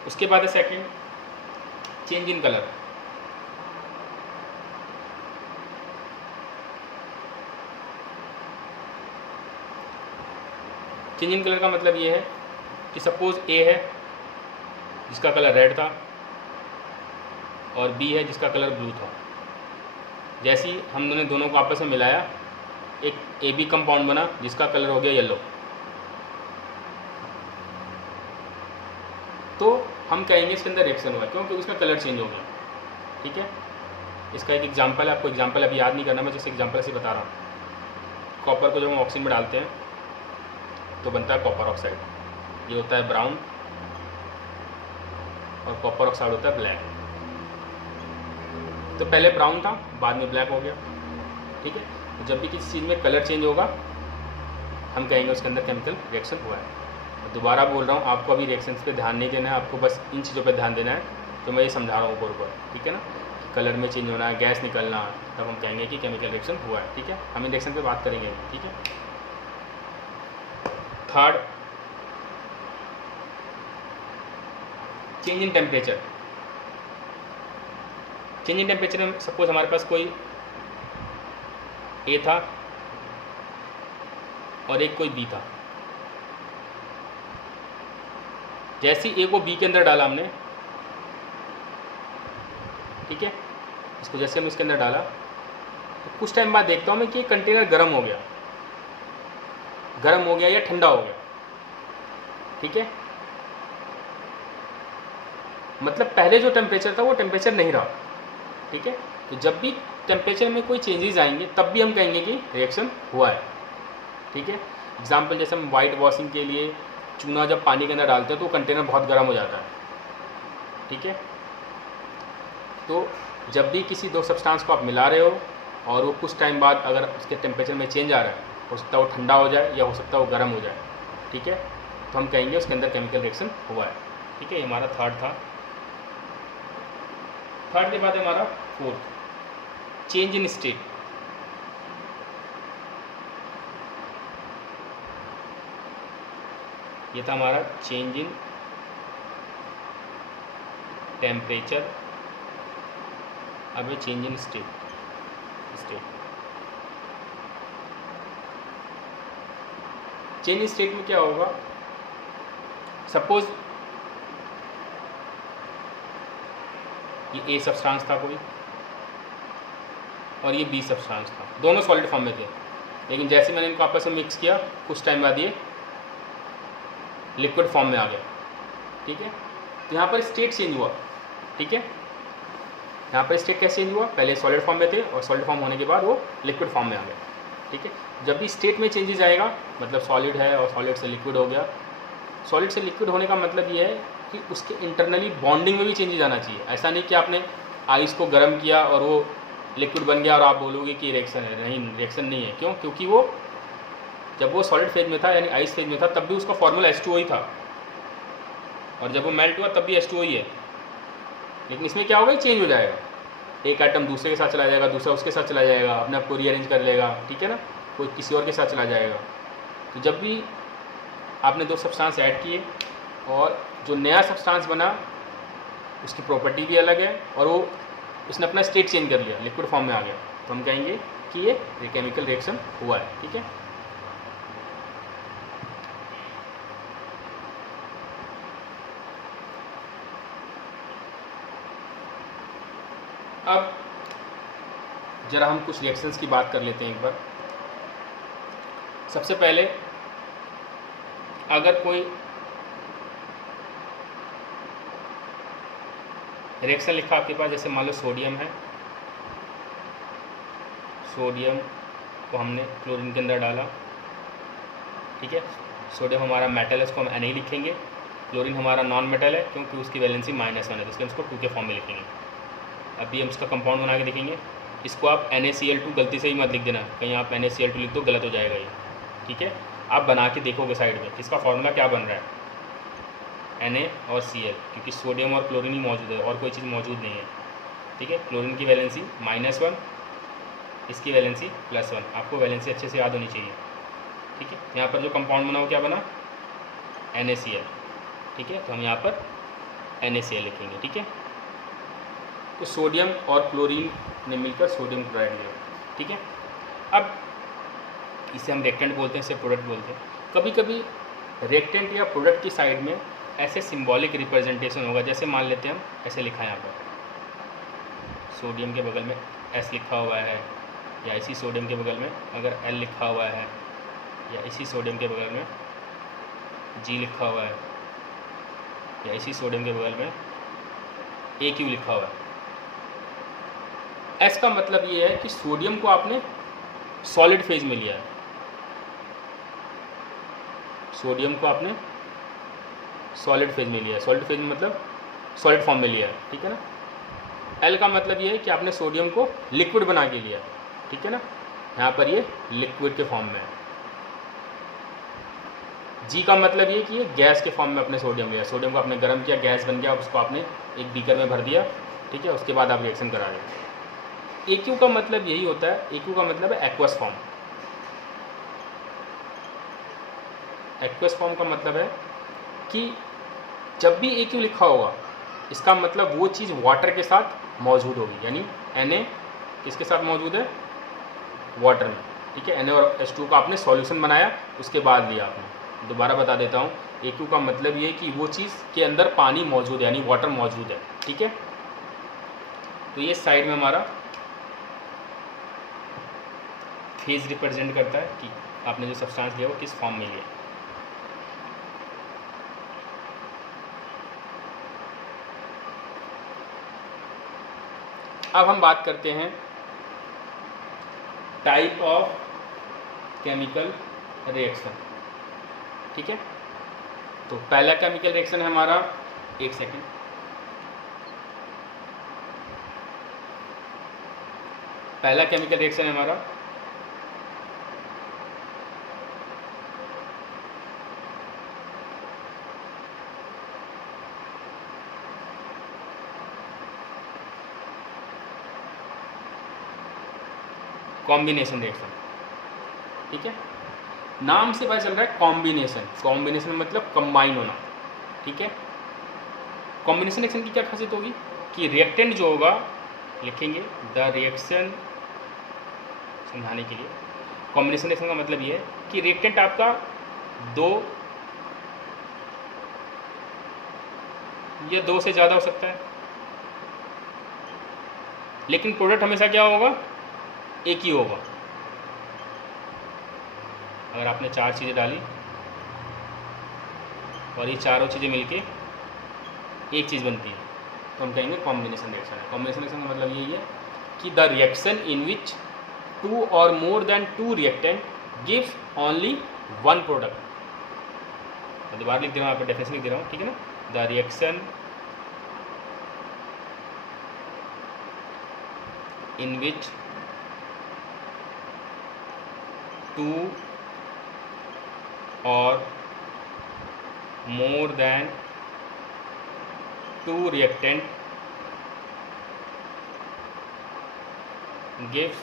उसके बाद है second, change in colour. Change in colour का मतलब ये है कि सपोज A है जिसका कलर रेड था और B है जिसका कलर ब्लू था। जैसे ही हमने दोनों को आपस में मिलाया एक AB कंपाउंड बना जिसका कलर हो गया येलो, तो हम कहेंगे इसके अंदर रिएक्शन हुआ, क्योंकि उसमें कलर चेंज हो गया। ठीक है, इसका एक एग्जांपल है, आपको एग्जांपल अभी याद नहीं करना, मैं जैसे एग्जांपल से बता रहा हूँ। कॉपर को जब हम ऑक्सीजन में डालते हैं तो बनता है कॉपर ऑक्साइड, ये होता है ब्राउन, और कॉपर ऑक्साइड होता है ब्लैक। तो पहले ब्राउन था, बाद में ब्लैक हो गया। ठीक है, तो जब भी किसी चीज़ में कलर चेंज होगा हम कहेंगे उसके अंदर केमिकल रिएक्शन हुआ है। दोबारा बोल रहा हूँ, आपको अभी रिएक्शंस पे ध्यान नहीं देना है, आपको बस इन चीज़ों पे ध्यान देना है जो मैं ये समझा रहा हूँ ऊपर ऊपर। ठीक है ना, कलर में चेंज होना, गैस निकलना, तब हम कहेंगे कि केमिकल रिएक्शन हुआ है। ठीक है, हम इन रिएक्शन पे बात करेंगे। ठीक है, third, change in temperature. Change in temperature में सपोज हमारे पास कोई A था और एक कोई B था। जैसे ही A को B के अंदर डाला हमने, ठीक है, इसको जैसे हमने इसके अंदर डाला तो कुछ टाइम बाद देखता हूँ मैं कि कंटेनर गर्म हो गया, या ठंडा हो गया। ठीक है, मतलब पहले जो टेम्परेचर था वो टेम्परेचर नहीं रहा। ठीक है, तो जब भी टेम्परेचर में कोई चेंजेस आएंगे तब भी हम कहेंगे कि रिएक्शन हुआ है। ठीक है, एग्जाम्पल जैसे हम वाइट वॉशिंग के लिए चूना जब पानी के अंदर डालते हैं तो कंटेनर बहुत गर्म हो जाता है। ठीक है, तो जब भी किसी 2 सब्सटेंस को आप मिला रहे हो और वो कुछ टाइम बाद अगर उसके टेम्परेचर में चेंज आ रहा है, हो सकता है वो ठंडा हो जाए या हो सकता है वो गर्म हो जाए। ठीक है, तो हम कहेंगे उसके अंदर केमिकल रिएक्शन हुआ है। ठीक है, ये हमारा थर्ड था। थर्ड के बाद है हमारा फोर्थ, चेंज इन स्टेट। ये था हमारा चेंज इन टेम्परेचर। अब ये change in state. Change in state में क्या होगा, सपोज ये A सब्सटेंस था कोई और ये B सब्सटेंस था, दोनों सॉलिड फॉर्म में थे, लेकिन जैसे मैंने इनको आपस में मिक्स किया कुछ टाइम बाद ये लिक्विड फॉर्म में आ गया। ठीक है, तो यहाँ पर स्टेट चेंज हुआ। ठीक है, यहाँ पर स्टेट कैसे चेंज हुआ, पहले सॉलिड फॉर्म में थे और सॉलिड फॉर्म होने के बाद वो लिक्विड फॉर्म में आ गया। ठीक है, जब भी स्टेट में चेंजेस आएगा मतलब सॉलिड है और सॉलिड से लिक्विड हो गया। सॉलिड से लिक्विड होने का मतलब ये है कि उसके इंटरनली बॉन्डिंग में भी चेंजेस आना चाहिए। ऐसा नहीं कि आपने आइस को गर्म किया और वो लिक्विड बन गया और आप बोलोगे कि रिएक्शन है, नहीं रिएक्शन नहीं है। क्यों? क्योंकि वो जब वो सॉलिड फेज में था यानी आइस फेज में था तब भी उसका फॉर्मूला H2O ही था, और जब वो मेल्ट हुआ तब भी H2O ही है। लेकिन इसमें क्या होगा, चेंज हो जाएगा, एक आइटम दूसरे के साथ चला जाएगा, दूसरा उसके साथ चला जाएगा, अपने आप को रीअरेंज कर लेगा, ठीक है ना, कोई किसी और के साथ चला जाएगा। तो जब भी आपने दो सब्सटेंस ऐड किए और जो नया सब्सटेंस बना उसकी प्रॉपर्टी भी अलग है और वो उसने अपना स्टेट चेंज कर लिया, लिक्विड फॉर्म में आ गया, तो हम कहेंगे कि ये केमिकल रिएक्शन हुआ है। ठीक है, अब जरा हम कुछ रिएक्शंस की बात कर लेते हैं एक बार। सबसे पहले अगर कोई रिएक्शन लिखा आपके पास, जैसे मान लो सोडियम है, सोडियम को हमने क्लोरीन के अंदर डाला, ठीक है, सोडियम हमारा मेटल है, उसको हम Na लिखेंगे, क्लोरीन हमारा नॉन मेटल है क्योंकि उसकी वैलेंसी -1 है, तो इसलिए हम उसको 2 के फॉर्म में लिखेंगे। अभी हम इसका कंपाउंड बना के देखेंगे। इसको आप NaCl2 गलती से ही मत लिख देना, कहीं आप NaCl2 लिख दो गलत हो जाएगा ये, ठीक है। आप बना के देखोगे साइड में इसका फॉर्मूला क्या बन रहा है, Na और Cl, क्योंकि सोडियम और क्लोरीन ही मौजूद है और कोई चीज़ मौजूद नहीं है, ठीक है। क्लोरीन की वैलेंसी -1, इसकी वैलेंसी +1, आपको वैलेंसी अच्छे से याद होनी चाहिए, ठीक है। यहाँ पर जो कंपाउंड बना वो क्या बना, NaCl, ठीक है, तो हम यहाँ पर NaCl लिखेंगे, ठीक है। तो सोडियम और क्लोरीन ने मिलकर सोडियम क्लोराइड दिया, ठीक है। अब इसे हम रिएक्टेंट बोलते हैं, इसे प्रोडक्ट बोलते हैं। कभी कभी रिएक्टेंट या प्रोडक्ट की साइड में ऐसे सिंबॉलिक रिप्रेजेंटेशन होगा, जैसे मान लेते हैं हम ऐसे लिखा है यहाँ पर, सोडियम के बगल में S लिखा हुआ है, या इसी सोडियम के बगल में अगर L लिखा हुआ है, या इसी सोडियम के बगल में G लिखा हुआ है, या इसी सोडियम के बगल में AQ लिखा हुआ है। S का मतलब ये है कि सोडियम को आपने सॉलिड फेज में लिया है, सोडियम को आपने सॉलिड फेज में लिया है, सॉलिड फेज में मतलब सॉलिड फॉर्म में लिया है, ठीक है ना। L का मतलब ये है कि आपने सोडियम को लिक्विड बना के लिया, ठीक है ना, यहाँ पर ये लिक्विड के फॉर्म में है। G का मतलब ये कि ये गैस के फॉर्म में अपने सोडियम लिया, सोडियम को आपने गर्म किया, गैस बन गया, उसको आपने एक बीकर में भर दिया, ठीक है, उसके बाद आप रिएक्शन करा रहे हैं। AQ का मतलब यही होता है, AQ का मतलब है एक्वस फॉर्म। एक्वस फॉर्म का मतलब है कि जब भी AQ लिखा होगा इसका मतलब वो चीज़ वाटर के साथ मौजूद होगी, यानी Na किसके साथ मौजूद है, वाटर में, ठीक है। Na और H2 का आपने सॉल्यूशन बनाया, उसके बाद लिया आपने। दोबारा बता देता हूँ, AQ का मतलब ये कि वो चीज़ के अंदर पानी मौजूद है, यानी वाटर मौजूद है, ठीक है। तो ये साइड में हमारा फेज रिप्रेजेंट करता है कि आपने जो सब्सटेंस लिया वो किस फॉर्म में लिया। अब हम बात करते हैं टाइप ऑफ केमिकल रिएक्शन, ठीक है। तो पहला केमिकल रिएक्शन है हमारा, एक सेकेंड, पहला केमिकल रिएक्शन है हमारा कॉम्बिनेशन रिएक्शन, ठीक है। नाम से पता चल रहा है कॉम्बिनेशन, कॉम्बिनेशन मतलब कंबाइन होना, ठीक है। कॉम्बिनेशन रिएक्शन की क्या खासियत होगी कि रिएक्टेंट जो होगा, लिखेंगे द रिएक्शन, समझाने के लिए कॉम्बिनेशन रिएक्शन का मतलब ये है कि रिएक्टेंट आपका दो या दो से ज़्यादा हो सकता है, लेकिन प्रोडक्ट हमेशा क्या होगा, एक ही होगा। अगर आपने 4 चीज़ें डाली और ये चारों चीज़ें मिलके एक चीज़ बनती है, तो हम कहेंगे कॉम्बिनेशन रिएक्शन है। कॉम्बिनेशन रिएक्शन का मतलब यही है कि द रिएक्शन इन विच 2 और more then 2 reactant gives only 1 product. मैं दोबारा लिख दे रहा हूँ, यहाँ पर डेफिनेशन लिख दे रहा हूँ, ठीक है ना। The reaction in which two or more than two reactant gives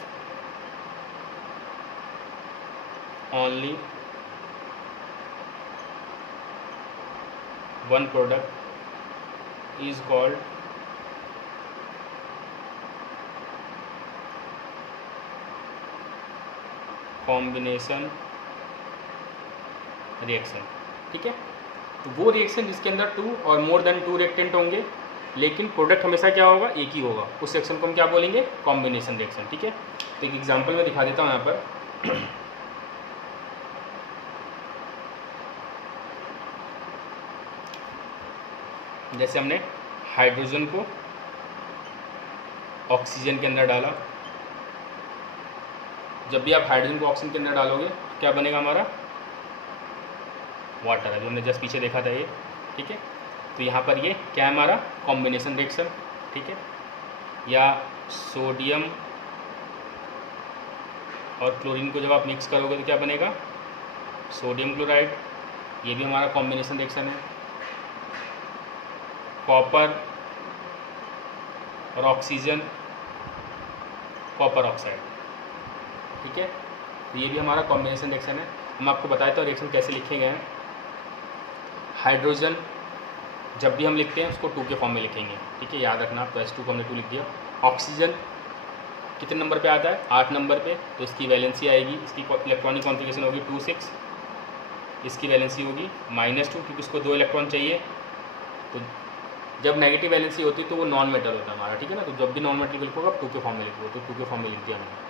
only one product is called combination reaction. ठीक है, तो वो रिएक्शन जिसके अंदर टू और मोर देन टू रिएक्टेंट होंगे लेकिन प्रोडक्ट हमेशा क्या होगा, एक ही होगा, उस रिएक्शन को हम क्या बोलेंगे, कॉम्बिनेशन रिएक्शन। ठीक है, तो एक एग्जांपल मैं दिखा देता हूँ यहाँ पर। जैसे हमने हाइड्रोजन को ऑक्सीजन के अंदर डाला, जब भी आप हाइड्रोजन को ऑक्सीजन के अंदर डालोगे क्या बनेगा, हमारा वाटर है, जो हमने जस्ट पीछे देखा था ये। ठीक है, तो यहाँ पर ये क्या है, हमारा कॉम्बिनेशन रिएक्शन। ठीक है, या सोडियम और क्लोरीन को जब आप मिक्स करोगे तो क्या बनेगा, सोडियम क्लोराइड, ये भी हमारा कॉम्बिनेशन रिएक्शन है। कॉपर और ऑक्सीजन, कॉपर ऑक्साइड। ठीक है, तो ये भी हमारा कॉम्बिनेशन रिएक्शन है। हम आपको बताए तो रिएक्शन कैसे लिखे गए हैं। हाइड्रोजन जब भी हम लिखते हैं उसको 2 के फॉर्म में लिखेंगे। ठीक है, याद रखना, तो H2 को हमने 2 लिख दिया। ऑक्सीजन कितने नंबर पे आता है, 8 नंबर पे, तो इसकी वैलेंसी आएगी, इसकी इलेक्ट्रॉनिक कॉन्फ़िगरेशन होगी 2,6, इसकी वैलेंसी होगी -2, क्योंकि उसको 2 इलेक्ट्रॉन चाहिए। तो जब नेगेटिव वैलेंसी होती है तो वो नॉन मेटल होता है हमारा। ठीक है ना, तो जब भी नॉन मेटल लिखोगे आप 2 के फॉर्म में लिखोगे, तो 2 के फॉर्म में लिख दिया हमने।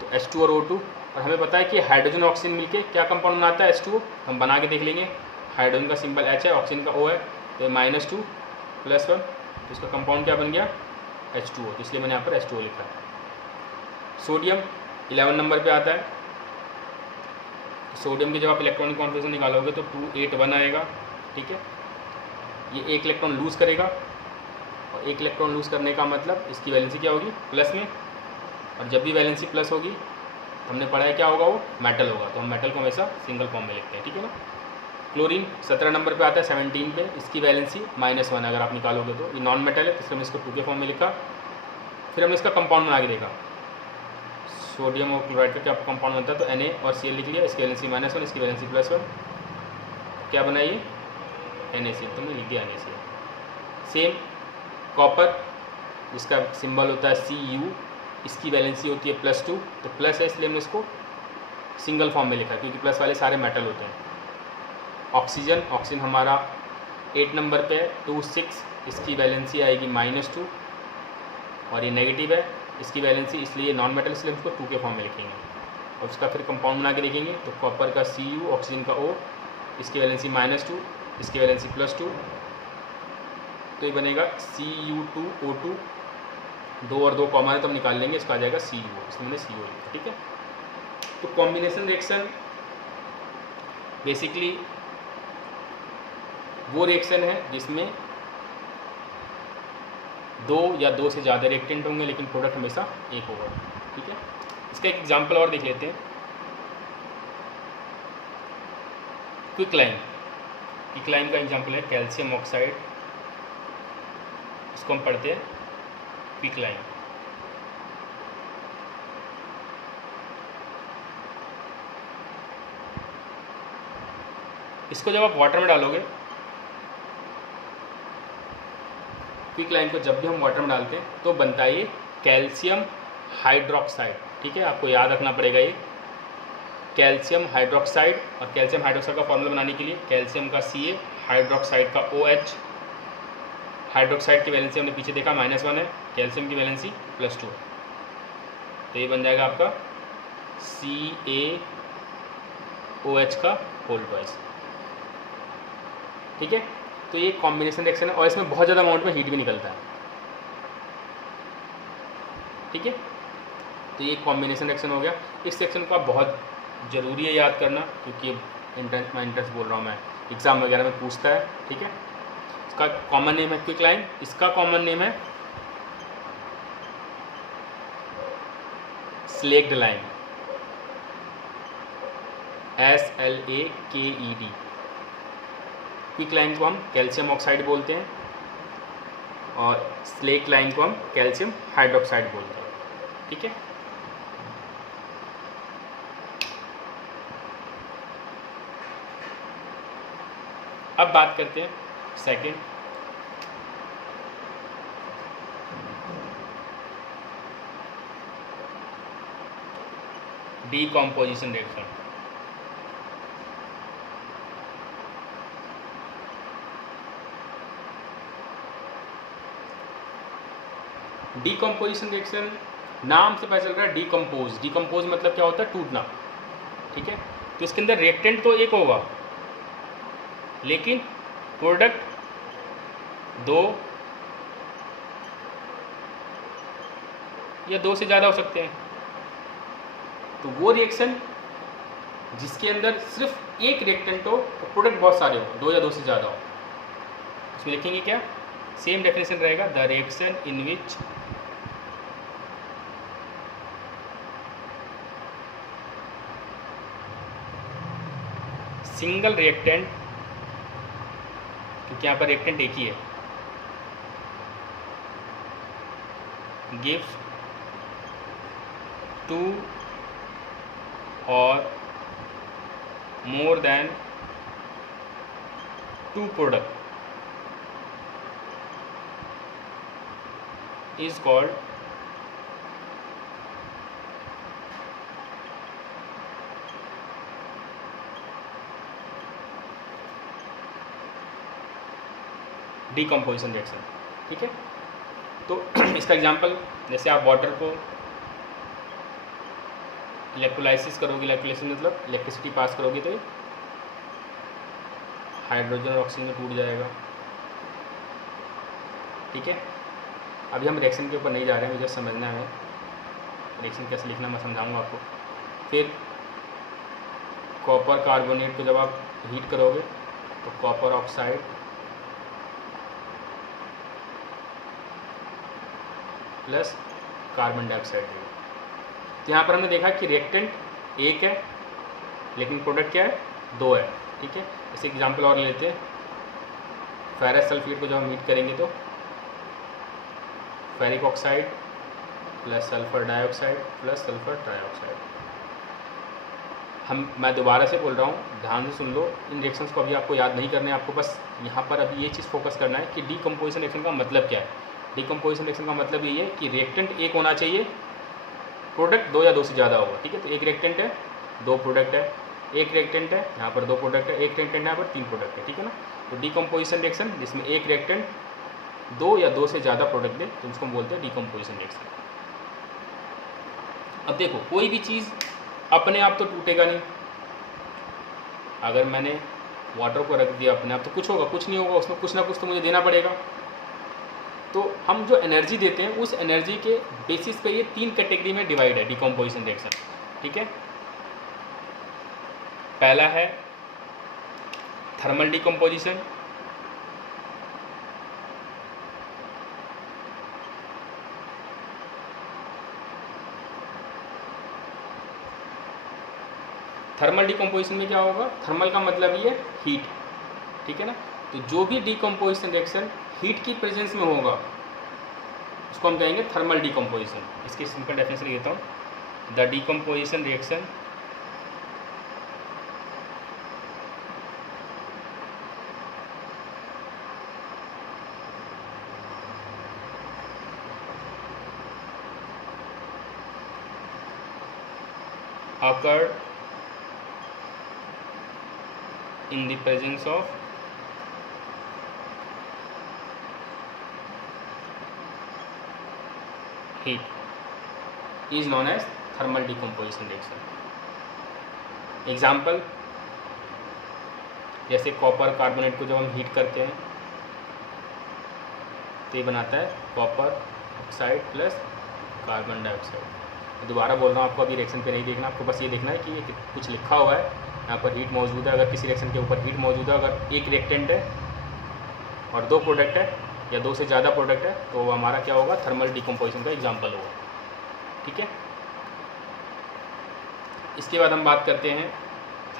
तो H2 और O2, और हमें पता है कि हाइड्रोजन और ऑक्सीजन मिलके क्या कंपाउंड बनाता है, H2O। हम बना के देख लेंगे। हाइड्रोजन का सिंबल H है, ऑक्सीजन का O है, तो -2 +1, तो इसका कंपाउंड क्या बन गया, H2O, तो इसलिए मैंने यहाँ पर H2O लिखा है। सोडियम 11 नंबर पे आता है। सोडियम की जब आप इलेक्ट्रॉनिक कॉन्फ़िगरेशन निकालोगे तो 281 आएगा। ठीक है, ये 1 इलेक्ट्रॉन लूज़ करेगा, और 1 इलेक्ट्रॉन लूज़ करने का मतलब इसकी वैलेंसी क्या होगी, प्लस में, और जब भी वैलेंसी प्लस होगी हमने पढ़ा है क्या होगा, वो मेटल होगा, तो हम मेटल को हमेशा सिंगल फॉर्म में लिखते हैं। ठीक है ना। क्लोरीन 17 नंबर पे आता है, 17 पे, इसकी वैलेंसी -1 अगर आप निकालोगे तो ये नॉन मेटल है, तो इसलिए हमने इसको 2 के फॉर्म में लिखा। फिर हमने इसका कंपाउंड बना के देखा, सोडियम और क्लोराइड का क्या कंपाउंड बनता है, तो Na और Cl लिख लिया, इसकी वैलेंसी -1, इसकी वैलेंसी +1, क्या बना ये, NaCl, तो हमने लिख दिया NaCl। सेम कॉपर जिसका सिंबल होता है Cu, इसकी वैलेंसी होती है +2, तो प्लस है इसलिए हमने इसको सिंगल फॉर्म में लिखा, क्योंकि प्लस वाले सारे मेटल होते हैं। ऑक्सीजन, ऑक्सीजन हमारा 8 नंबर पे है, 2,6, इसकी वैलेंसी आएगी -2, और ये नेगेटिव है इसकी वैलेंसी, इसलिए नॉन मेटल, इसलिए हम इसको 2 के फॉर्म में लिखेंगे। और उसका फिर कंपाउंड बना के देखेंगे, तो कॉपर का Cu, ऑक्सीजन का O, इसकी वैलेंसी -2, इसकी वैलेंसी +2, तो ये बनेगा Cu2O2, 2 और 2 कॉमन है तो हम निकाल लेंगे, इसका आ जाएगा CuO, इसमें मैंने CO लिखा। ठीक है, तो कॉम्बिनेशन रिएक्शन बेसिकली वो रिएक्शन है जिसमें 2 या 2 से ज़्यादा रिएक्टेंट होंगे लेकिन प्रोडक्ट हमेशा एक होगा। ठीक है, इसका एक एग्जांपल और देख लेते हैं। क्विकलाइन का एग्जांपल है कैल्शियम ऑक्साइड, इसको हम पढ़ते हैं क्विकलाइन। इसको जब आप वाटर में डालोगे, क्विकलाइन को जब भी हम वाटर में डालते हैं तो बनता है ये कैल्शियम हाइड्रोक्साइड। ठीक है, आपको याद रखना पड़ेगा ये कैल्शियम हाइड्रोक्साइड, और कैल्शियम हाइड्रोक्साइड का फॉर्मूला बनाने के लिए कैल्शियम का Ca, हाइड्रोक्साइड का OH। हाइड्रोक्साइड की वैलेंसी हमने पीछे देखा -1 है, कैल्शियम की वैलेंसी +2 है, तो ये बन जाएगा आपका CaOH का होल ट्वाइस। ठीक है, तो ये कॉम्बिनेशन रिएक्शन है, और इसमें बहुत ज़्यादा अमाउंट में हीट भी निकलता है। ठीक है, तो ये कॉम्बिनेशन रिएक्शन हो गया। इस रिएक्शन को आप बहुत ज़रूरी है याद करना, क्योंकि मैं इंट्रेंस बोल रहा हूँ, मैं एग्ज़ाम वगैरह में पूछता है। ठीक है, इसका कॉमन नेम है क्विकलाइन, इसका कॉमन नेम है slaked lime, SLAKED। Quick lime को हम कैल्शियम ऑक्साइड बोलते हैं और स्लेक लाइम को हम कैल्शियम हाइड्रोक्साइड बोलते हैं। ठीक है, अब बात करते हैं second, decomposition reaction. Decomposition reaction नाम से पता चल रहा है डीकम्पोज। डीकम्पोज मतलब क्या होता है? टूटना। ठीक है, तो इसके अंदर रिएक्टेंट तो एक होगा लेकिन प्रोडक्ट दो या दो से ज़्यादा हो सकते हैं। तो वो रिएक्शन जिसके अंदर सिर्फ एक रिएक्टेंट हो तो प्रोडक्ट बहुत सारे हो, दो या दो से ज़्यादा हो, उसमें लिखेंगे क्या? सेम डेफिनेशन रहेगा, the reaction in which single reactant, क्योंकि यहाँ पर रिएक्टेंट एक ही है, गिव्स टू और more than two product is called decomposition reaction. ठीक है, तो इसका एग्जांपल, जैसे आप वाटर को इलेक्ट्रोलाइसिस करोगे, इलेक्ट्रोलाइसिस मतलब इलेक्ट्रिसिटी पास करोगे तो हाइड्रोजन और ऑक्सीजन में टूट जाएगा। ठीक है, अभी हम रिएक्शन के ऊपर नहीं जा रहे हैं, मुझे समझना है रिएक्शन कैसे लिखना, मैं समझाऊंगा आपको। फिर कॉपर कार्बोनेट को जब आप हीट करोगे तो copper oxide plus carbon dioxide देगा। तो यहाँ पर हमने देखा कि रिएक्टेंट एक है लेकिन प्रोडक्ट क्या है? दो है। ठीक है, इसे एग्जांपल और लेते हैं। फेरस सल्फेट को जब हम हीट करेंगे तो ferric oxide plus sulphur dioxide plus sulphur trioxide. मैं दोबारा से बोल रहा हूँ, ध्यान से सुन लो, इन रिएक्शंस को अभी आपको याद नहीं करना है, आपको बस यहाँ पर अभी ये चीज़ फोकस करना है कि डीकम्पोजिशन रिएक्शन का मतलब क्या है। डीकम्पोजिशन रिएक्शन का मतलब ये है कि रिएक्टेंट एक होना चाहिए, प्रोडक्ट दो या दो से ज़्यादा होगा। ठीक है, तो एक रिएक्टेंट है, दो प्रोडक्ट है, एक रिएक्टेंट है, यहाँ पर दो प्रोडक्ट है, एक रिएक्टेंट है, यहाँ पर तीन प्रोडक्ट है। ठीक है ना, तो डीकम्पोजिशन रिएक्शन जिसमें एक रिएक्टेंट दो या दो से ज़्यादा प्रोडक्ट दे तो उसको हम बोलते हैं डीकम्पोजिशन रिएक्शन। अब देखो, कोई भी चीज़ अपने आप तो टूटेगा नहीं। अगर मैंने वाटर को रख दिया अपने आप तो कुछ होगा? कुछ नहीं होगा, उसमें कुछ ना कुछ तो मुझे देना पड़ेगा। तो हम जो एनर्जी देते हैं उस एनर्जी के बेसिस पे ये तीन कैटेगरी में डिवाइड है डीकम्पोजिशन रिएक्शन। ठीक है, पहला है थर्मल डीकम्पोजिशन, थर्मल डीकम्पोजिशन में क्या होगा? थर्मल का मतलब ही है हीट। ठीक है ना, तो जो भी डीकम्पोजिशन रिएक्शन हीट की प्रेजेंस में होगा उसको हम कहेंगे थर्मल डीकम्पोजिशन। इसकी सिंपल डेफिनेशन देता हूँ, the decomposition reaction occurred in the presence of heat is known as thermal decomposition reaction. Example, जैसे कॉपर कार्बोनेट को जब हम हीट करते हैं तो ये बनाता है copper oxide plus carbon dioxide. दोबारा बोल रहा हूँ आपको, अभी रिएक्शन पे नहीं देखना, आपको बस ये देखना है कि ये कुछ लिखा हुआ है, यहाँ पर हीट मौजूद है। अगर किसी रिएक्शन के ऊपर हीट मौजूद है, अगर एक रिएक्टेंट है और दो प्रोडक्ट है या दो से ज़्यादा प्रोडक्ट है तो हमारा क्या होगा? थर्मल डीकम्पोजिशन का एग्जाम्पल होगा। ठीक है, इसके बाद हम बात करते हैं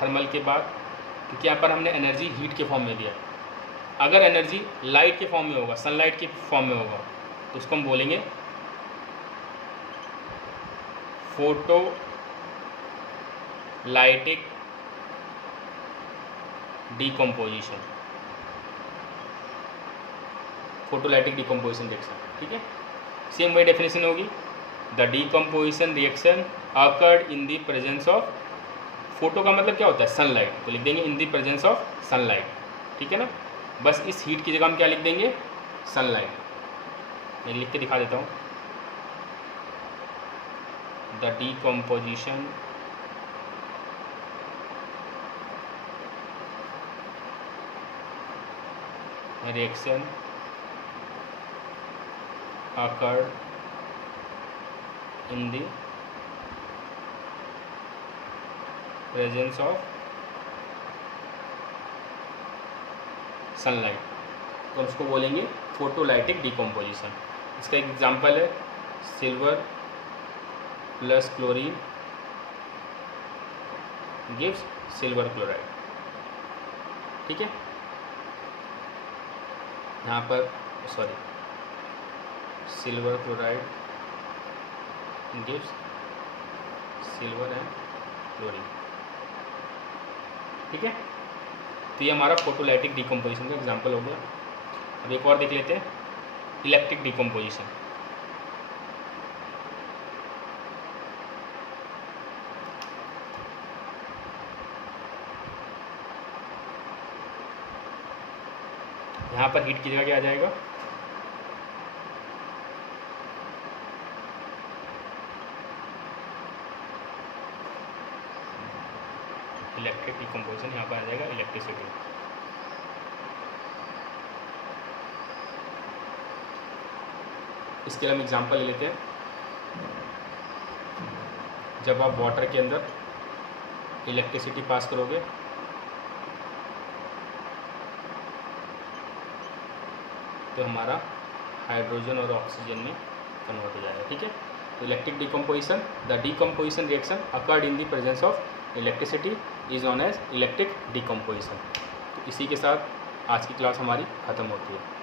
थर्मल के बाद, क्योंकि यहाँ पर हमने एनर्जी हीट के फॉर्म में दिया। अगर एनर्जी लाइट के फॉर्म में होगा, सनलाइट के फॉर्म में होगा, तो उसको हम बोलेंगे photo lytic decomposition, photolytic decomposition reaction. ठीक है, सेम वही डेफिनेशन होगी, the decomposition reaction occurred in the presence of, photo का मतलब क्या होता है सनलाइट, तो लिख देंगे इन द प्रेजेंस ऑफ सनलाइट। ठीक है ना, बस इस हीट की जगह हम क्या लिख देंगे, सनलाइट। मैं लिख के दिखा देता हूँ, the decomposition reaction occurred in the presence of sunlight, तो उसको बोलेंगे फोटोलाइटिक डिकम्पोजिशन। इसका एक एग्जांपल है silver plus chlorine gives silver chloride. ठीक है, यहाँ पर silver chloride gives silver and chlorine. ठीक है, तो ये हमारा फोटोलाइटिक डिकम्पोजिशन का एग्जांपल हो गया। अब एक और देख लेते हैं, इलेक्ट्रिक डिकम्पोजिशन। यहाँ पर हीट की जगह क्या आ जाएगा, इलेक्ट्रिक डिकम्पोजिशन, यहाँ पर आ जाएगा इलेक्ट्रिसिटी। इसके लिए हम एग्जांपल ले लेते हैं, जब आप वाटर के अंदर इलेक्ट्रिसिटी पास करोगे तो हमारा हाइड्रोजन और ऑक्सीजन में कन्वर्ट हो जाएगा। ठीक है, तो electric decomposition, the decomposition reaction occurred in the presence of electricity is known as electric decomposition. तो इसी के साथ आज की क्लास हमारी ख़त्म होती है।